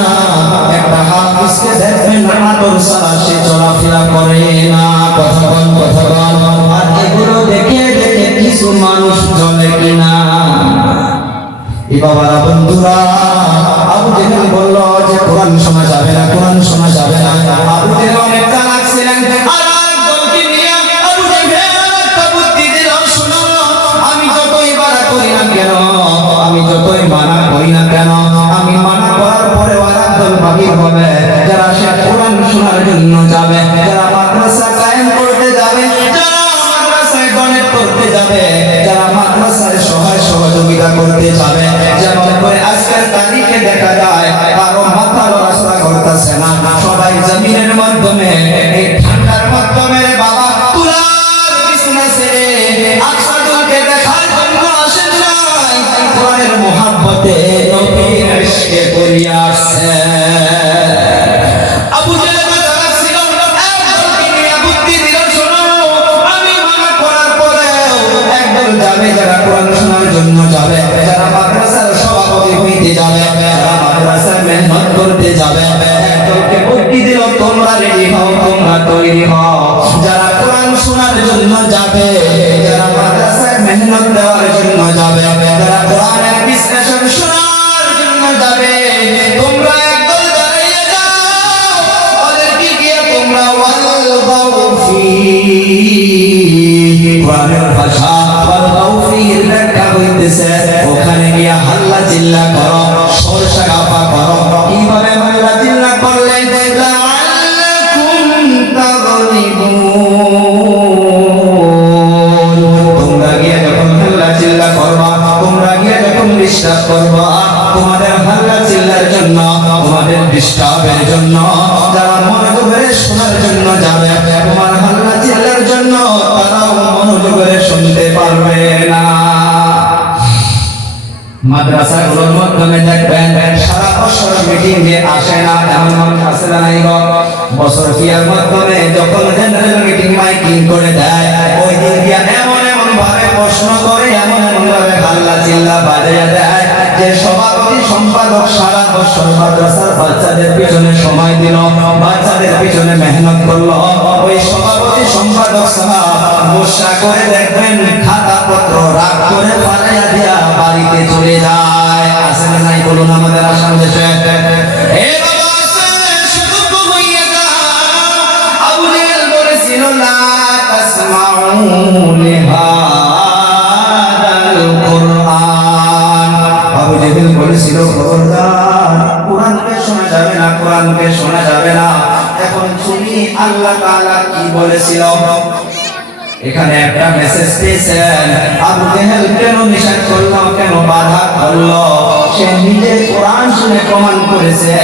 একটা হাফিজকে দেখবেন আতর সারা সে চলাফেরা করে না কথা বল আর এগুলো দেখে দেখে কিছু মানুষ চলে কিনা এই বাবারা বন্ধুরা আবু জেহেল বলল যে কোরআন শোনা যাবে না কোরআন শোনা যাবে না আবু জেহেল অনেক চালাক ছিলেন আর দলকে নিয়ে আবু জেহেল একটা বুদ্ধি দিল শোনো আমি যতই বাড়া করি না কেন আমি যতই মানা করি না কেন আমি মানা করার পরে আরেকদল বাকি হবে যারা সে কোরআন শোনার জন্য যাবে যারা মাদ্রাসা কায়েম করতে যাবে যারা মাদ্রাসায় ডোনেট করতে যাবে যারা মাদ্রাসায় সহযোগিতা করতে যাবে যেমন করে আজকের তারিখে দেখা যায় কারো মাথা লড়াচড়া করতেছে না সবাই জমিনের মাধ্যমে এই ঠান্ডার মাধ্যমে বাবা তুলার বিছানা ছেড়ে আকসাদুলকে দেখার জন্য আসেন নাই কোরআনের মহব্বতে নবীর ইশকে করিয়া আসছে আবু জেহেল যাবে যারা কোরআন শোনার জন্য যাবে যারা মাদ্রাসার সভাপতি হইতে যাবে যারা মাদ্রাসার মেহনত করতে যাবে একদলকে বুদ্ধি দিল তোমরা রেডি হও তোমরা তৈরি হও যারা কোরআন শোনার জন্য যাবে যারা মাদ্রাসায় মেহনত দেওয়ার জন্য যাবে যারা কোরআনের বিশ্লেষণ শোনার জন্য যাবে তোমরা একদল দাঁড়িয়ে যাও ওদেরকে গিয়ে তোমরা ওয়াল গাউফি কোরআনের ভাষা ওখানে গিয়া হাল্লা চিল্লা করো সরষা কাপা করো কিভাবে হাল্লা চিল্লা করলে তোমরা গিয়ে যখন হাল্লা চিল্লা করবা তোমরা গিয়ে যখন ডিস্টার্ব করবা তোমাদের হাল্লা চিল্লার জন্য তোমাদের ডিস্টার্বের জন্য যারা মনোযোগের শোনার জন্য যাবে তোমার হাল্লা চিল্লার জন্য তারাও মনোযোগের শুনতে পারবে না মাদ্রাসাগুলোর মাধ্যমে দেখবেন সারা বছর মিটিং এ আসে না এমন মানুষ আছে না নাই বছর কিয়ার মাধ্যমে যখন জেনারেল মিটিং মাইকিং করে দেয় ওই দিন গিয়া এমন ভাবে প্রশ্ন করে এমন ভাবে আল্লাহ চিল্লা বাজায়া দেয় যে সভাপতি সম্পাদক সারা বছর মাদ্রাসার বাচ্চাদের পিছনে সময় দিল, বাচ্চাদের পিছনে মেহনত করলো, ওই সভাপতি সম্পাদক সাহেব গোসা করে দেখবেন খাতা পত্র রাগ করে ফালাইয়া দিয়া বাড়িতে চলে যায়। আসলে নাই বলুন আমাদের আসাম দেশে এ বাবা শুধু তো হইয়া যায়। আবু জেহেল বলেছিল লা তাসমাউ লিহাদাল কুরআন। আবু জেহেল বলেছিল খবরদার কুরআনকে শোনা যাবে না, কুরআনকে শোনা যাবে না। এখন শুনি আল্লাহ তাআলা কি বলেছিল। এখানে একটা মেসেজ পেয়েছেন আবু জেহেল কেন নিষেধ করলো, কেন বাধা করলো? সে নিজে কোরআন শুনে প্রমাণ করেছে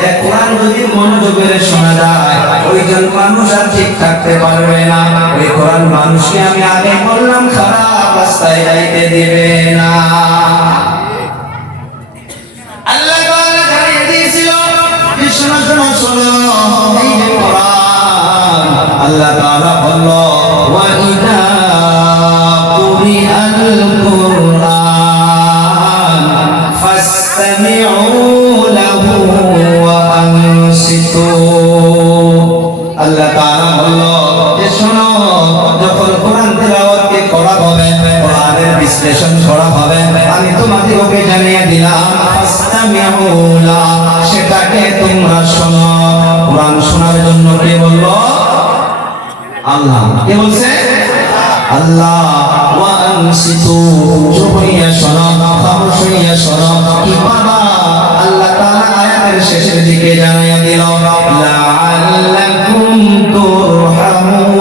যে কোরআন যদি মনোযোগের শোনা যায় ওইজন মানুষ আর ঠিক থাকতে পারবে না। ওই কোরআন মানুষকে আমি আগে বললাম খারাপ রাস্তায় যাইতে দেবে না। আল্লাহ তাআলা জানিয়ে দিয়েছিল শোনো শোনো শোনো এই যে কোরআন আল্লাহ তাআলা বলল وَإِذَا قُرِئَ الْقُرْآنُ فَاسْتَمِعُوا لَهُ وَأَنصِتُوا। আল্লাহ তাআলা বলল যে শোনো যখন কোরআন তেলাওয়াতকে করা হবে, কোরআনের বিশ্লেষণ করা হবে, আমি তোমাদেরকে জানিয়ে দিলাম ফাসতামিউ লা, সেটাকে তোমরা শোনো। কোরআন শোনার জন্য কে বলল? আল্লাহ। কে বলছে? আল্লাহ। ওয়া আনসিতু, চুপ হইয়া শোনো, খামোশ হইয়া শোনো। কি পাবা? আল্লাহ তাআলা আয়াতের শেষের দিকে জানাইয়া দিল লাআল্লাকুম তুরহামুন।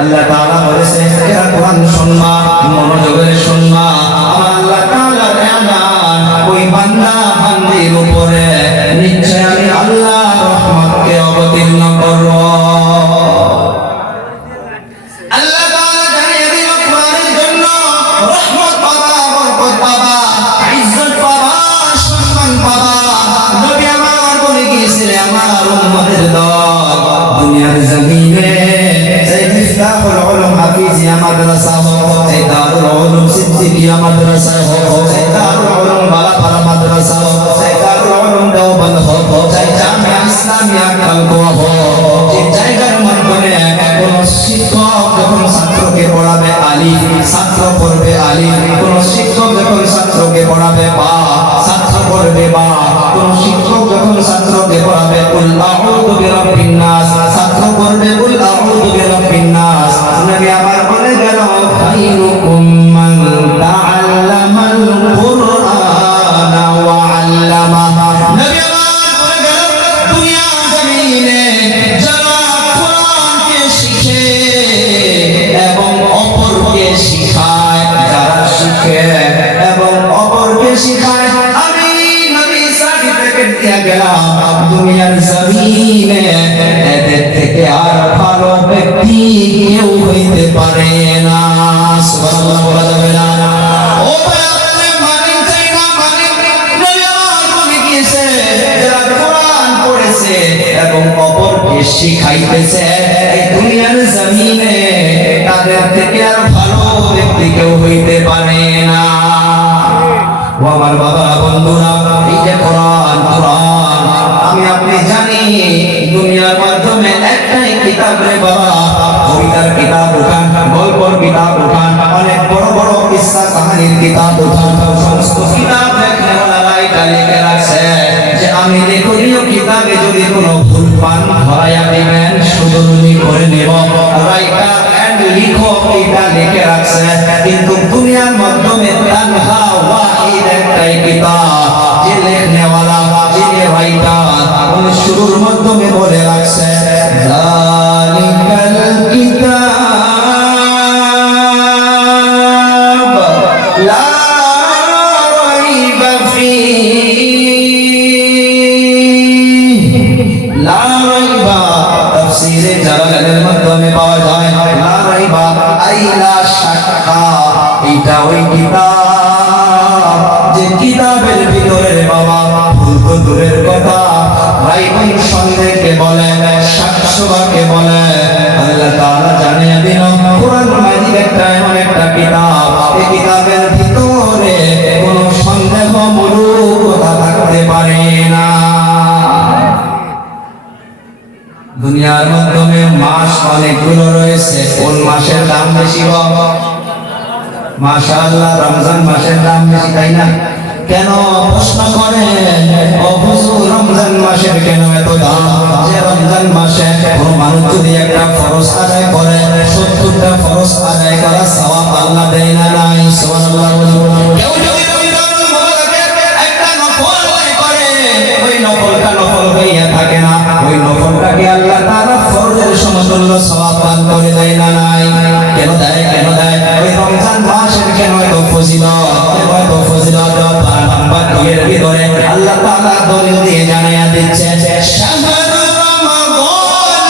আল্লাহ তাআলা বলেছে এরা কোরআন শুনবা, মনোযোগের শুনবা। আমার আল্লাহ তাআলার এলান ওই বান্দা বান্দির উপরে নিশ্চয় আমি আল্লাহ রহমতকে অবতীর্ণ করব। আল্লাহ তাআলা জানিয়ে দিল কোরআনের জন্য রহমত পাবা, বরকত পাবা, ইজ্জত পাবা, সম্মান পাবা। নবী আমার বলে গিয়েছিলেন আমার উম্মতের দল দুনিয়ার জমিনে এই মিফতাহুল উলুম হাফিজিয়া মাদ্রাসা হোক, এই দারুল উলুম সিদ্দিকিয়া মাদ্রাসা হোক, এই দারুল উলুম বালাপাড়া মাদ্রাসা হোক, এই দারুল উলুম দেওবন্দ হোক, এই জামিয়া ইসলামিয়া কালকোয়া হোক, যে জায়গার মাধ্যমে কোন শিক্ষক যখন ছাত্রকে পড়াবে আলিফ, ছাত্র পড়বে আলিফ, কোন শিক্ষক যখন ছাত্রকে পড়াবে বা, ছাত্র পড়বে বা, কোন শিক্ষক যখন ছাত্রকে পড়াবে কুল আউযু বিরাব্বিন নাস, ছাত্র পড়বে কুল আউযু বিরাব্বিন নাস। নবী আমার বলে গেল খায়রুকুম মান তাআল্লামাল কুরআনা ওয়া আল্লামা। নবী আমার বলে গেল দুনিয়া জমিনে যারা কোরআনকে শিখে এবং অপরকে শিখায়, যারা শিখে এবং অপরকে শিখায়, আমি নবী সার্টিফিকেট দিয়ে গেলাম দুনিয়ার জমিনে এদের থেকে আর ভালো ব্যক্তি কেউ হইতে পারে না। সুবহানাল্লাহ বলা যাবে না? ও ভাই আপনি মানেন চাই না মানেন, নবী আমার বলে গিয়েছে যারা কোরআন পড়েছে এবং অপরকে শিখাইতেছে এই দুনিয়ার জমিনে তাদের থেকে আর ভালো ব্যক্তি কেউ হইতে পারে না। ও আমার বাবা বন্ধুরা, এই যে কোরআন, কোরআন আমি আপনি জানি দুনিয়ার মাধ্যমে একটাই কিতাব রে বাবা, কবিতার কিতাব উঠান, গল্পর কিতাব উঠান, অনেক বড় বড় কিসসা কাহিনীর কিতাব উঠান, সমস্ত কিতাব লেখনেওয়ালারা এটা লিখে রাখছে যে আমি লেখনীয় কিতাবে যদি কোনো ভুল পান ধরাইয়া দিবেন শুধুনি করে নেব। রাইটার এন্ড লিখক এটা লিখে রাখছে, কিন্তু দুনিয়ার মাধ্যমে তানহা ওয়াহিদ একটাই কিতাব, যে লেখনেওয়ালা, যে রাইটার উনি শুরুর মাধ্যমে বলে রাখছে যালিকাল কিতাব লা রাইবা ফীহি, লা রাইবা তাফসীরে জালালাইনের মাধ্যমে পাওয়া যায় লা রাইবা আইলা শাক্কা। এটা ওই কিতাব যে কিতাবের ভিতরে বাবা ভুল তো দূরের কথা রাইবুন সন্দেহকে বলে, শাক শোভাকে বলে। আল্লাহ তাআলা জানিয়ে দিল কোরআন অনেকগুলো রয়েছে, কোন মাসের দাম বেশি? মাশাআল্লাহ, রমজান মাসের দাম বেশি, তাই না? কেন প্রশ্ন করেন, ও হুজুর রমজান মাসের কেন এত দাম? যে রমজান মাসে কোনো মানুষ যদি একটা ফরজ আদায় করে 70টা ফরজ আদায় করা সওয়াব আল্লাহ দেয় না? নাই? সুবহানাল্লাহ। কেউ যদি রমজানুল মুবারকের একটা নফল আদায় করে, ওই নফলটা নফল হইয়া থাকে না, ওই নফলটাকে আল্লাহ তাআলা ফরজের সমতুল্য সওয়াব দান করে দেয় না? নাই? কেন দেয়? কেন দেয়? ওই রমজান মাসের কেন এত ফজিলত? এত ফজিলত নাম্বার 2 এর ভিতরে আল্লাহ তাআলা দলিল দিয়ে জানায়া দিচ্ছে, শাহরু রমাদানাল্লাযী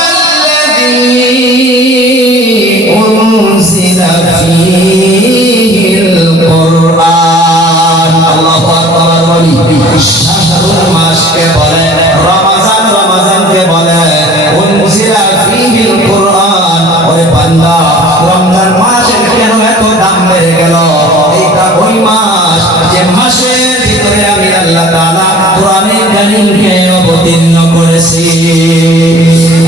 উনজিলা ফীহিল কুরআন। আল্লাহু আকবার বলি। শাহরুল মাসকে বলে রমজান, রমজানকে বলে উনজিলা ফীহিল কুরআন। ওরে বান্দা, রমজান মাসের কেন এত দাম বেড়ে গেল? এইটা ওই মাস যে মাসের ভিতরে আমি আল্লাহ তাআলা কোরআনুল কারীমকে অবতীর্ণ করেছি।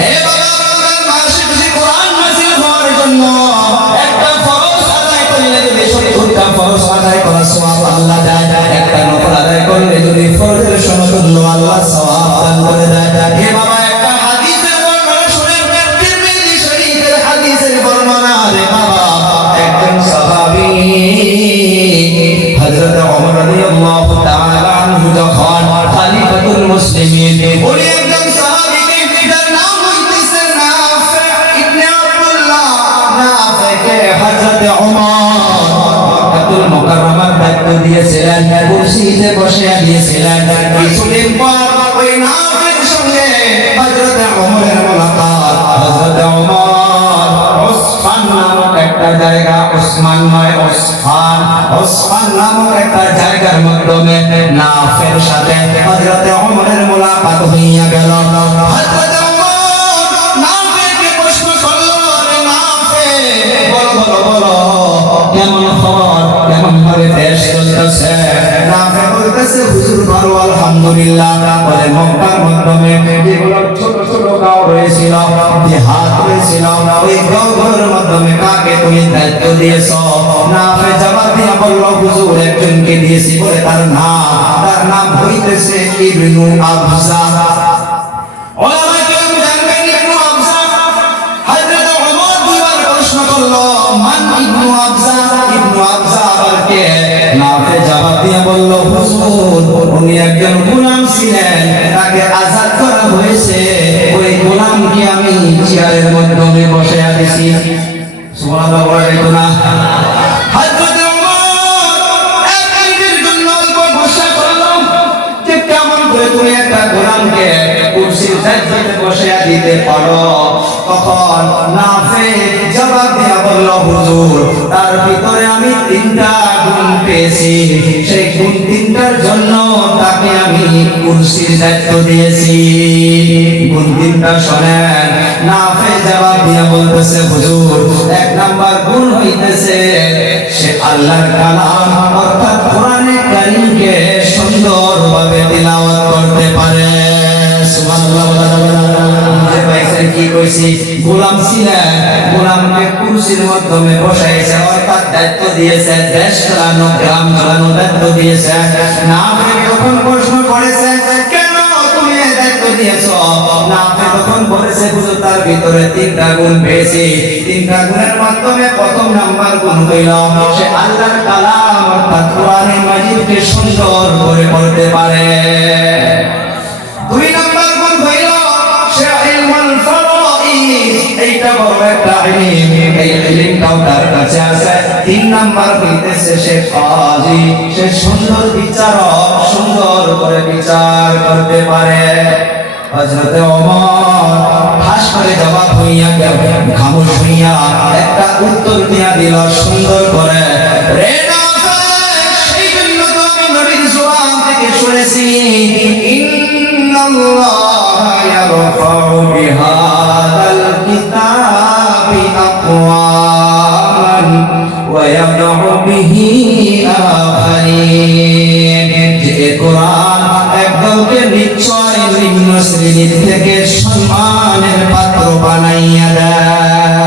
এ বাবা, রমজান মাসে যদি কোরআন নাযিল হওয়ার জন্য একটা ফরজ আদায় করলে যদি 70টা ফরজ আদায় করা সওয়াব আল্লাহ দেয়, একটা নফল আদায় করলে যদি ফরজের সমতুল্য আল্লাহ সওয়াব দান করে দেয়। হে বাবা, একটা হাদিসের বর্ণনা শুনে, তিরমিজি শরীফের হাদিসের বর্ণনা। রে বাবা, একজন সাহাবী হযরত ওমর রাদিয়াল্লাহু তাআলা আনহু যখন খলিফাতুল মুসলিমিন, উনি একজন সাহাবীকে, যার নাম হইতেছে নাফি ইবনে আব্দুল্লাহ। নাফিকে হযরত ওমর মক্কাতুল মুকাররমার দায়িত্ব দিয়েছিলেন, কুরসিতে বসিয়ে দিয়েছিলেন। কিছুদিন পর ওই নাফির সঙ্গে হযরত ওমরের মুলাকাত। হযরত ওমর ওসমান নামক একটা জায়গা, ওসমান নয় ওসমান, ওসমান নামক একটা জায়গার মাধ্যমে নাফের সাথে হযরত ওমরের মুলাকাত হইয়া গেল। হযরত ওমর নাফেকে প্রশ্ন করলো, রে নাফে, বলো বলো বলো, কেমন খবর, কেমন ভাবে দেশ চলতেছে? নাফে বলতেছে, হুজুর ভালো আলহামদুলিল্লাহ। বলে মক্কার মাধ্যমে যেগুলো ছোট ছোট গাঁও রয়েছিল, দেহাত রয়েছিল, ওই গাঁওগুলোর মাধ্যমে কাকে তুমি দায়িত্ব দিয়েছ? নাফে জবাব দিয়া বলল, হুজুর একজনকে দিয়েছি। বলে তার নাম হইতেছে ইবনু আবজা। ওলামা কেরাম জানবেন ইবনু আবজা। হযরত ওমর দুইবার প্রশ্ন করলো, মান ইবনু আবজা? ইবনু আবজা আবার কে? নাফে জবাব দিয়া বলল, হুজুর উনি একজন গোলাম ছিলেন, তাকে আযাদ করা হয়েছে, ওই গোলামকে আমি চেয়ারের মাধ্যমে বসায়া দিয়েছি। সুবহানাল্লাহ, বলেন না? হযরত ওমর এক মিনিটের জন্য অল্প বসা করলো, যে কেমন করে তুমি একটা গোলামকে কুরসির জায়গাতে বসায়া দিতে পারো? তখন নাফে জবাব দিয়া বলল, হুজুর তার ভিতরে আমি 3টা গুণ পেয়েছি, সেই গুণ 3টার জন্য তাকে আমি কুরসির দায়িত্ব দিয়েছি। গুণ 3টা শোনেন। নাফে জবাব দিয়া বলতেছে, হুজুর 1 নাম্বার গুণ হইতেছে সে আল্লাহর কালাম অর্থাৎ কোরআনুল কারীমকে সুন্দরভাবে তিলাওয়াত করতে পারে। সুবহানাল্লাহ। যে ভাইসে কি কইছি, গোলাম ছিলেন, গোলামকে কুরসির মাধ্যমে বসাইছে, অর্থাৎ দায়িত্ব দিয়েছে, দেশ চালানো, গ্রাম চালানো দায়িত্ব দিয়েছে। নাফে যখন প্রশ্ন করেছে, কেন তুমি এই দায়িত্ব দিয়েছো? নাফে তখন বলেছে, হুজুর তার ভিতরে 3টা গুণ পেয়েছি। 3টা গুণের মাধ্যমে প্রথম নাম্বার গুণ হইল সে আল্লাহর কালাম অর্থাৎ কোরআনে মাজিদকে সুন্দর করে পড়তে পারে। 2 নাম্বার গুণ হইল সে ইলমুল ফারাইদ, এইটা বড় একটা ইলম, এই ইলমটাও তার কাছে আছে। 3 নাম্বার হইতেছে সে কাজী, সে সুন্দর বিচারক, সুন্দর করে বিচার করতে পারে। হযরত ওমর ঠাস করে জবাব হইয়া গেল, খামোশ হইয়া একটা উত্তর দিয়া দিল সুন্দর করে, রে নাফে, সেই জন্য তো আমি নবীর জবান থেকে শুনেছি, ইন্নাল্লাহা ইয়ারফাউ বিহাদাল কিতাবি আকওয়ামান ওয়া ইয়াদউ বিহি আখারিন। যে কোরআন একদলকে নিশ্চয় নিম্ন শ্রেণীর থেকে সম্মানের পাত্র বানাইয়া দেয়।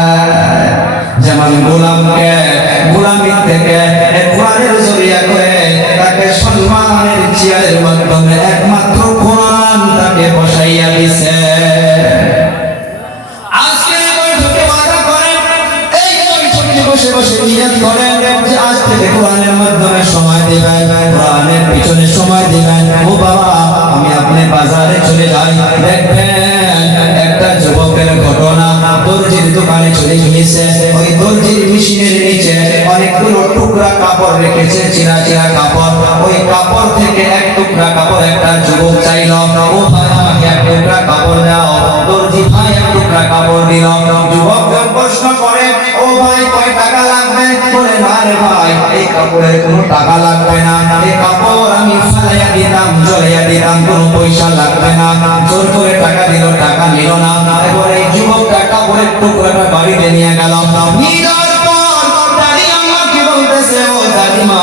বসে বসে নিয়ত করেন যে আজ থেকে কোরআনের মাধ্যমে সময় দিবেন, কোরআনের পিছনে সময় দিবেন। ও বাবা, আমি আপনি বাজারে চলে যাই, দেখবেন একটা যুবকের ঘটনা, দর্জির দোকানে চলে গিয়েছে। ওই দর্জির মেশিনের নিচে অনেকগুলো টুকরা কাপড় রেখেছে, চিরা চিরা কাপড়। ওই কাপড় থেকে এক টুকরা কাপড় একটা যুবক চাইল, ও ভাই আমাকে এক টুকরা কাপড় দাও। দর্জি ভাই এক টুকরা কাপড় দিল। যুবক প্রশ্ন করে, ও ভাই কয় টাকা লাগবে? বলে না রে ভাই, এই কাপড়ের কোনো টাকা লাগবে না, এই কাপড় আমি ফালাইয়া দিতাম, জ্বলাইয়া দিতাম, কোনো পয়সা লাগবে না। জোর করে টাকা দিল, টাকা নিল না। এবার এই যুবকটা কাপড়ের টুকরাটা বাড়িতে নিয়ে গেল। নিয়ে যাওয়ার পর দাদি আম্মাকে বলতেছে, ও দাদিমা,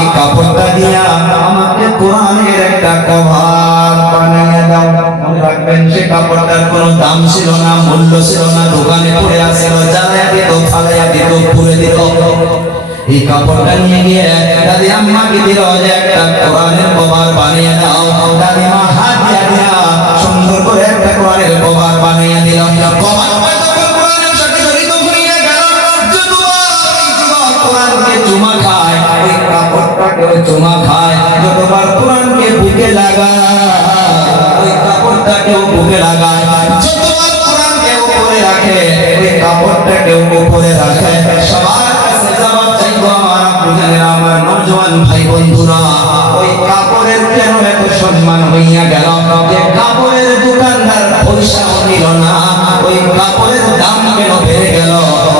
এই কাপড়টা দিয়া আমাকে কোরআনের একটা কভার বানিয়ে দাও। মনে রাখবেন, সে কাপড়টার কোনো দাম ছিল না, মূল্য ছিল না, দোকানে পড়ে আসছিল, জ্বালাইয়া দিত, ফালাইয়া দিত, পুড়ে দিত। এই কাপড়টা নিয়ে গিয়ে দাদি আম্মাকে দিল যে একটা কোরআনের কভার বানিয়ে দাও। দাদিমা হাত দিয়া দিয়া সুন্দর করে একটা কোরআনের কভার বানিয়ে দিল। কভারটা যখন কোরআনের সাথে জড়িত হয়ে গেল, যুবক কোরআনকে চুমা খায়, ওই কাপড়টাকেও চুমা খায়। যতবার কোরআনকে বুকে লাগায়, ওই কাপড়টাকেও বুকে লাগায়। যতবার কোরআনকে উপরে রাখে, ওই কাপড়টাকেও উপরে রাখে। সবার কাছে জবাব চাইবো আমার আপনাদের, আমার নওজোয়ান ভাই বন্ধুরা, ওই কাপড়ের কেন এত সম্মান হইয়া গেল যে কাপড়ের দোকানদার পয়সাও নিল না? ওই কাপড়ের দাম কেন বেড়ে গেল?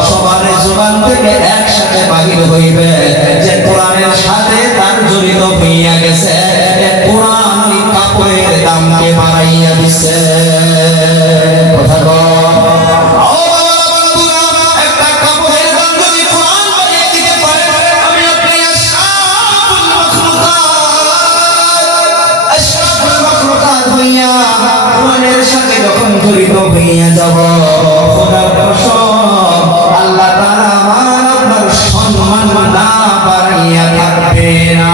সবার জবান থেকে একসাথে বাহির হইবে যে কোরআনের সাথে তার জড়িত হইয়া গেছে, কোরআন ওই কাপড়ের দামকে বাড়াইয়া দিছে। কথা বল। জড়িত হইয়া যাব, খোদার কসম, আল্লাহ তাআলা আমার আপনার সম্মান না বাড়াইয়া থাকবে না।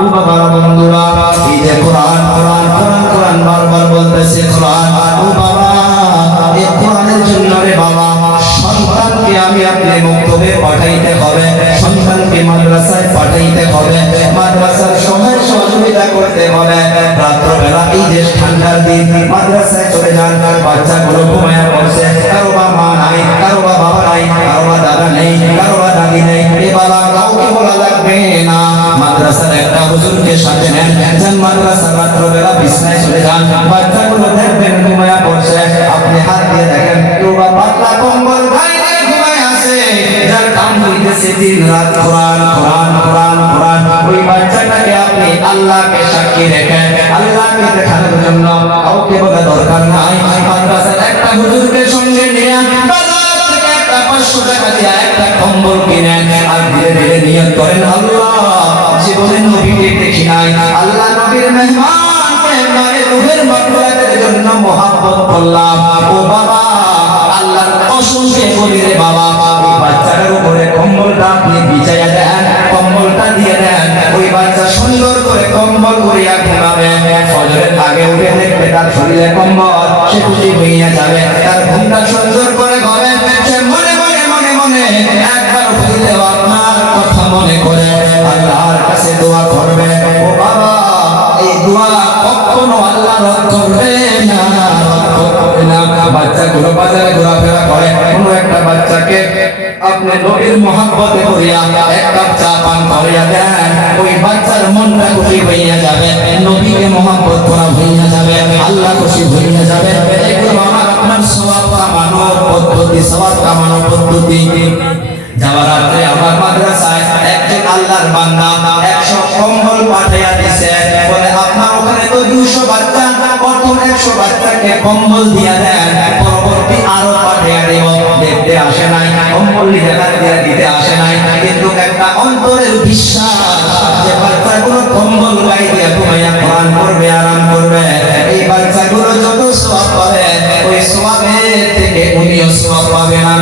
ও বাবা বন্ধুরা, এই যে কোরআন কোরআন কোরআন কোরআন বারবার বলতেছে কোরআন। ও বাবা, এই কোরআনের জন্য রে বাবা, সন্তানকে আমি আপনি মুক্তবে পাঠাইতে হবে, সন্তানকে মাদ্রাসায় পাঠাইতে হবে, মাদ্রাসার সময় সহযোগিতা করতে হবে। রাত্রবেলা এই যে ঠান্ডার দিন, মাদ্রাসায় চলে যান, বাচ্চাগুলো ঘুমায়া পড়ছে, কারো বা মা নাই, কারো বা বাবা নাই, কারো বা দাদা নেই, কারো বা দাদি নেই, এ বাবা কাউকে বলা লাগবে না। মাদ্রাসার একটা হুজুরকে সাথে নেন, যান মাদ্রাসার রাত্রবেলা বিছানায় চলে যান, বাচ্চাগুলো দেখবেন ঘুমায়া পড়ছে, আপনি হাত দিয়ে দেখেন কেউ বা পাতলা কম্বল গায়ে ঘুমায় আছে, যার কাম হইতেছে দিন রাত কোরআন কোরআন কোরআন কোরআন। ওই বাচ্চাটাকে আপনি আল্লাহকে সাক্ষী রেখেন, আল্লাহকে দেখানোর জন্য কাউকে বলা দরকার নাই। মাদ্রাসার একটা হুজুরকে সঙ্গে নিয়ে বাজার থেকে একটা 500 টাকা দিয়ে একটা কম্বল কিনেন, আর ধীরে ধীরে নিয়ত করেন, আল্লাহ জীবনে নবীকে দেখি নাই, আল্লাহ নবীর মেহমানকে মায়ের রূহের মাগফিরাতের জন্য মহব্বত করলাম। ও বাবা, আল্লাহর কসমকে বলি রে বাবা, ওই বাচ্চাটার উপরে কম্বলটা আপনি বিছাইয়া দেন, কম্বলটা দিয়ে দেন, ওই বাচ্চা সুন্দর করে কম্বল করিয়া ঘুমাবে। ফজরের আগে উঠে দেখবে তার শরীরে কম্বল, সে খুশি হইয়া যাবে, তার ঘুমটা সুন্দর করে হবে। সে মনে মনে মনে মনে একবার হইলেও আপনার কথা মনে করে আল্লাহর কাছে দোয়া করবে। ও বাবা, এই দোয়া কখনো আল্লাহ রদ করবে না, রদ করবে না। বাচ্চাগুলো বাজারে ঘোরাফেরা করে, কোনো একটা বাচ্চাকে আপনি নবীর মহব্বতে করিয়া এক কাপ চা পান করিয়া দেন, ওই বাচ্চার মনটা খুশি হইয়া যাবে, নবীকে মহব্বত করা হইয়া যাবে, আল্লাহ খুশি হইয়া যাবে। এগুলো আমার আপনার সওয়াব কামানোর পদ্ধতি, সওয়াব কামানোর পদ্ধতি। যাওয়ার রাত্রে আমার মাদ্রাসায় একজন আল্লাহর বান্দা 100 কম্বল পাঠাইয়া দিছে, বলে আপনার ওখানে তো 200 বাচ্চা, প্রথম 100 বাচ্চাকে কম্বল দিয়া দেন, পরবর্তী আরো পাঠাইয়া দেব। দেখতে আসে নাই, কম্বল দিতে আসে নাই, কিন্তু একটা অন্তরের বিশ্বাস যে বাচ্চাগুলো কম্বল গায়ে দিয়া ঘুমাইয়া কোরআন পড়বে, আরাম করবে, এই বাচ্চাগুলো যত সওয়াব পাবে ওই সওয়াবের থেকে উনিও সওয়াব পাবে না।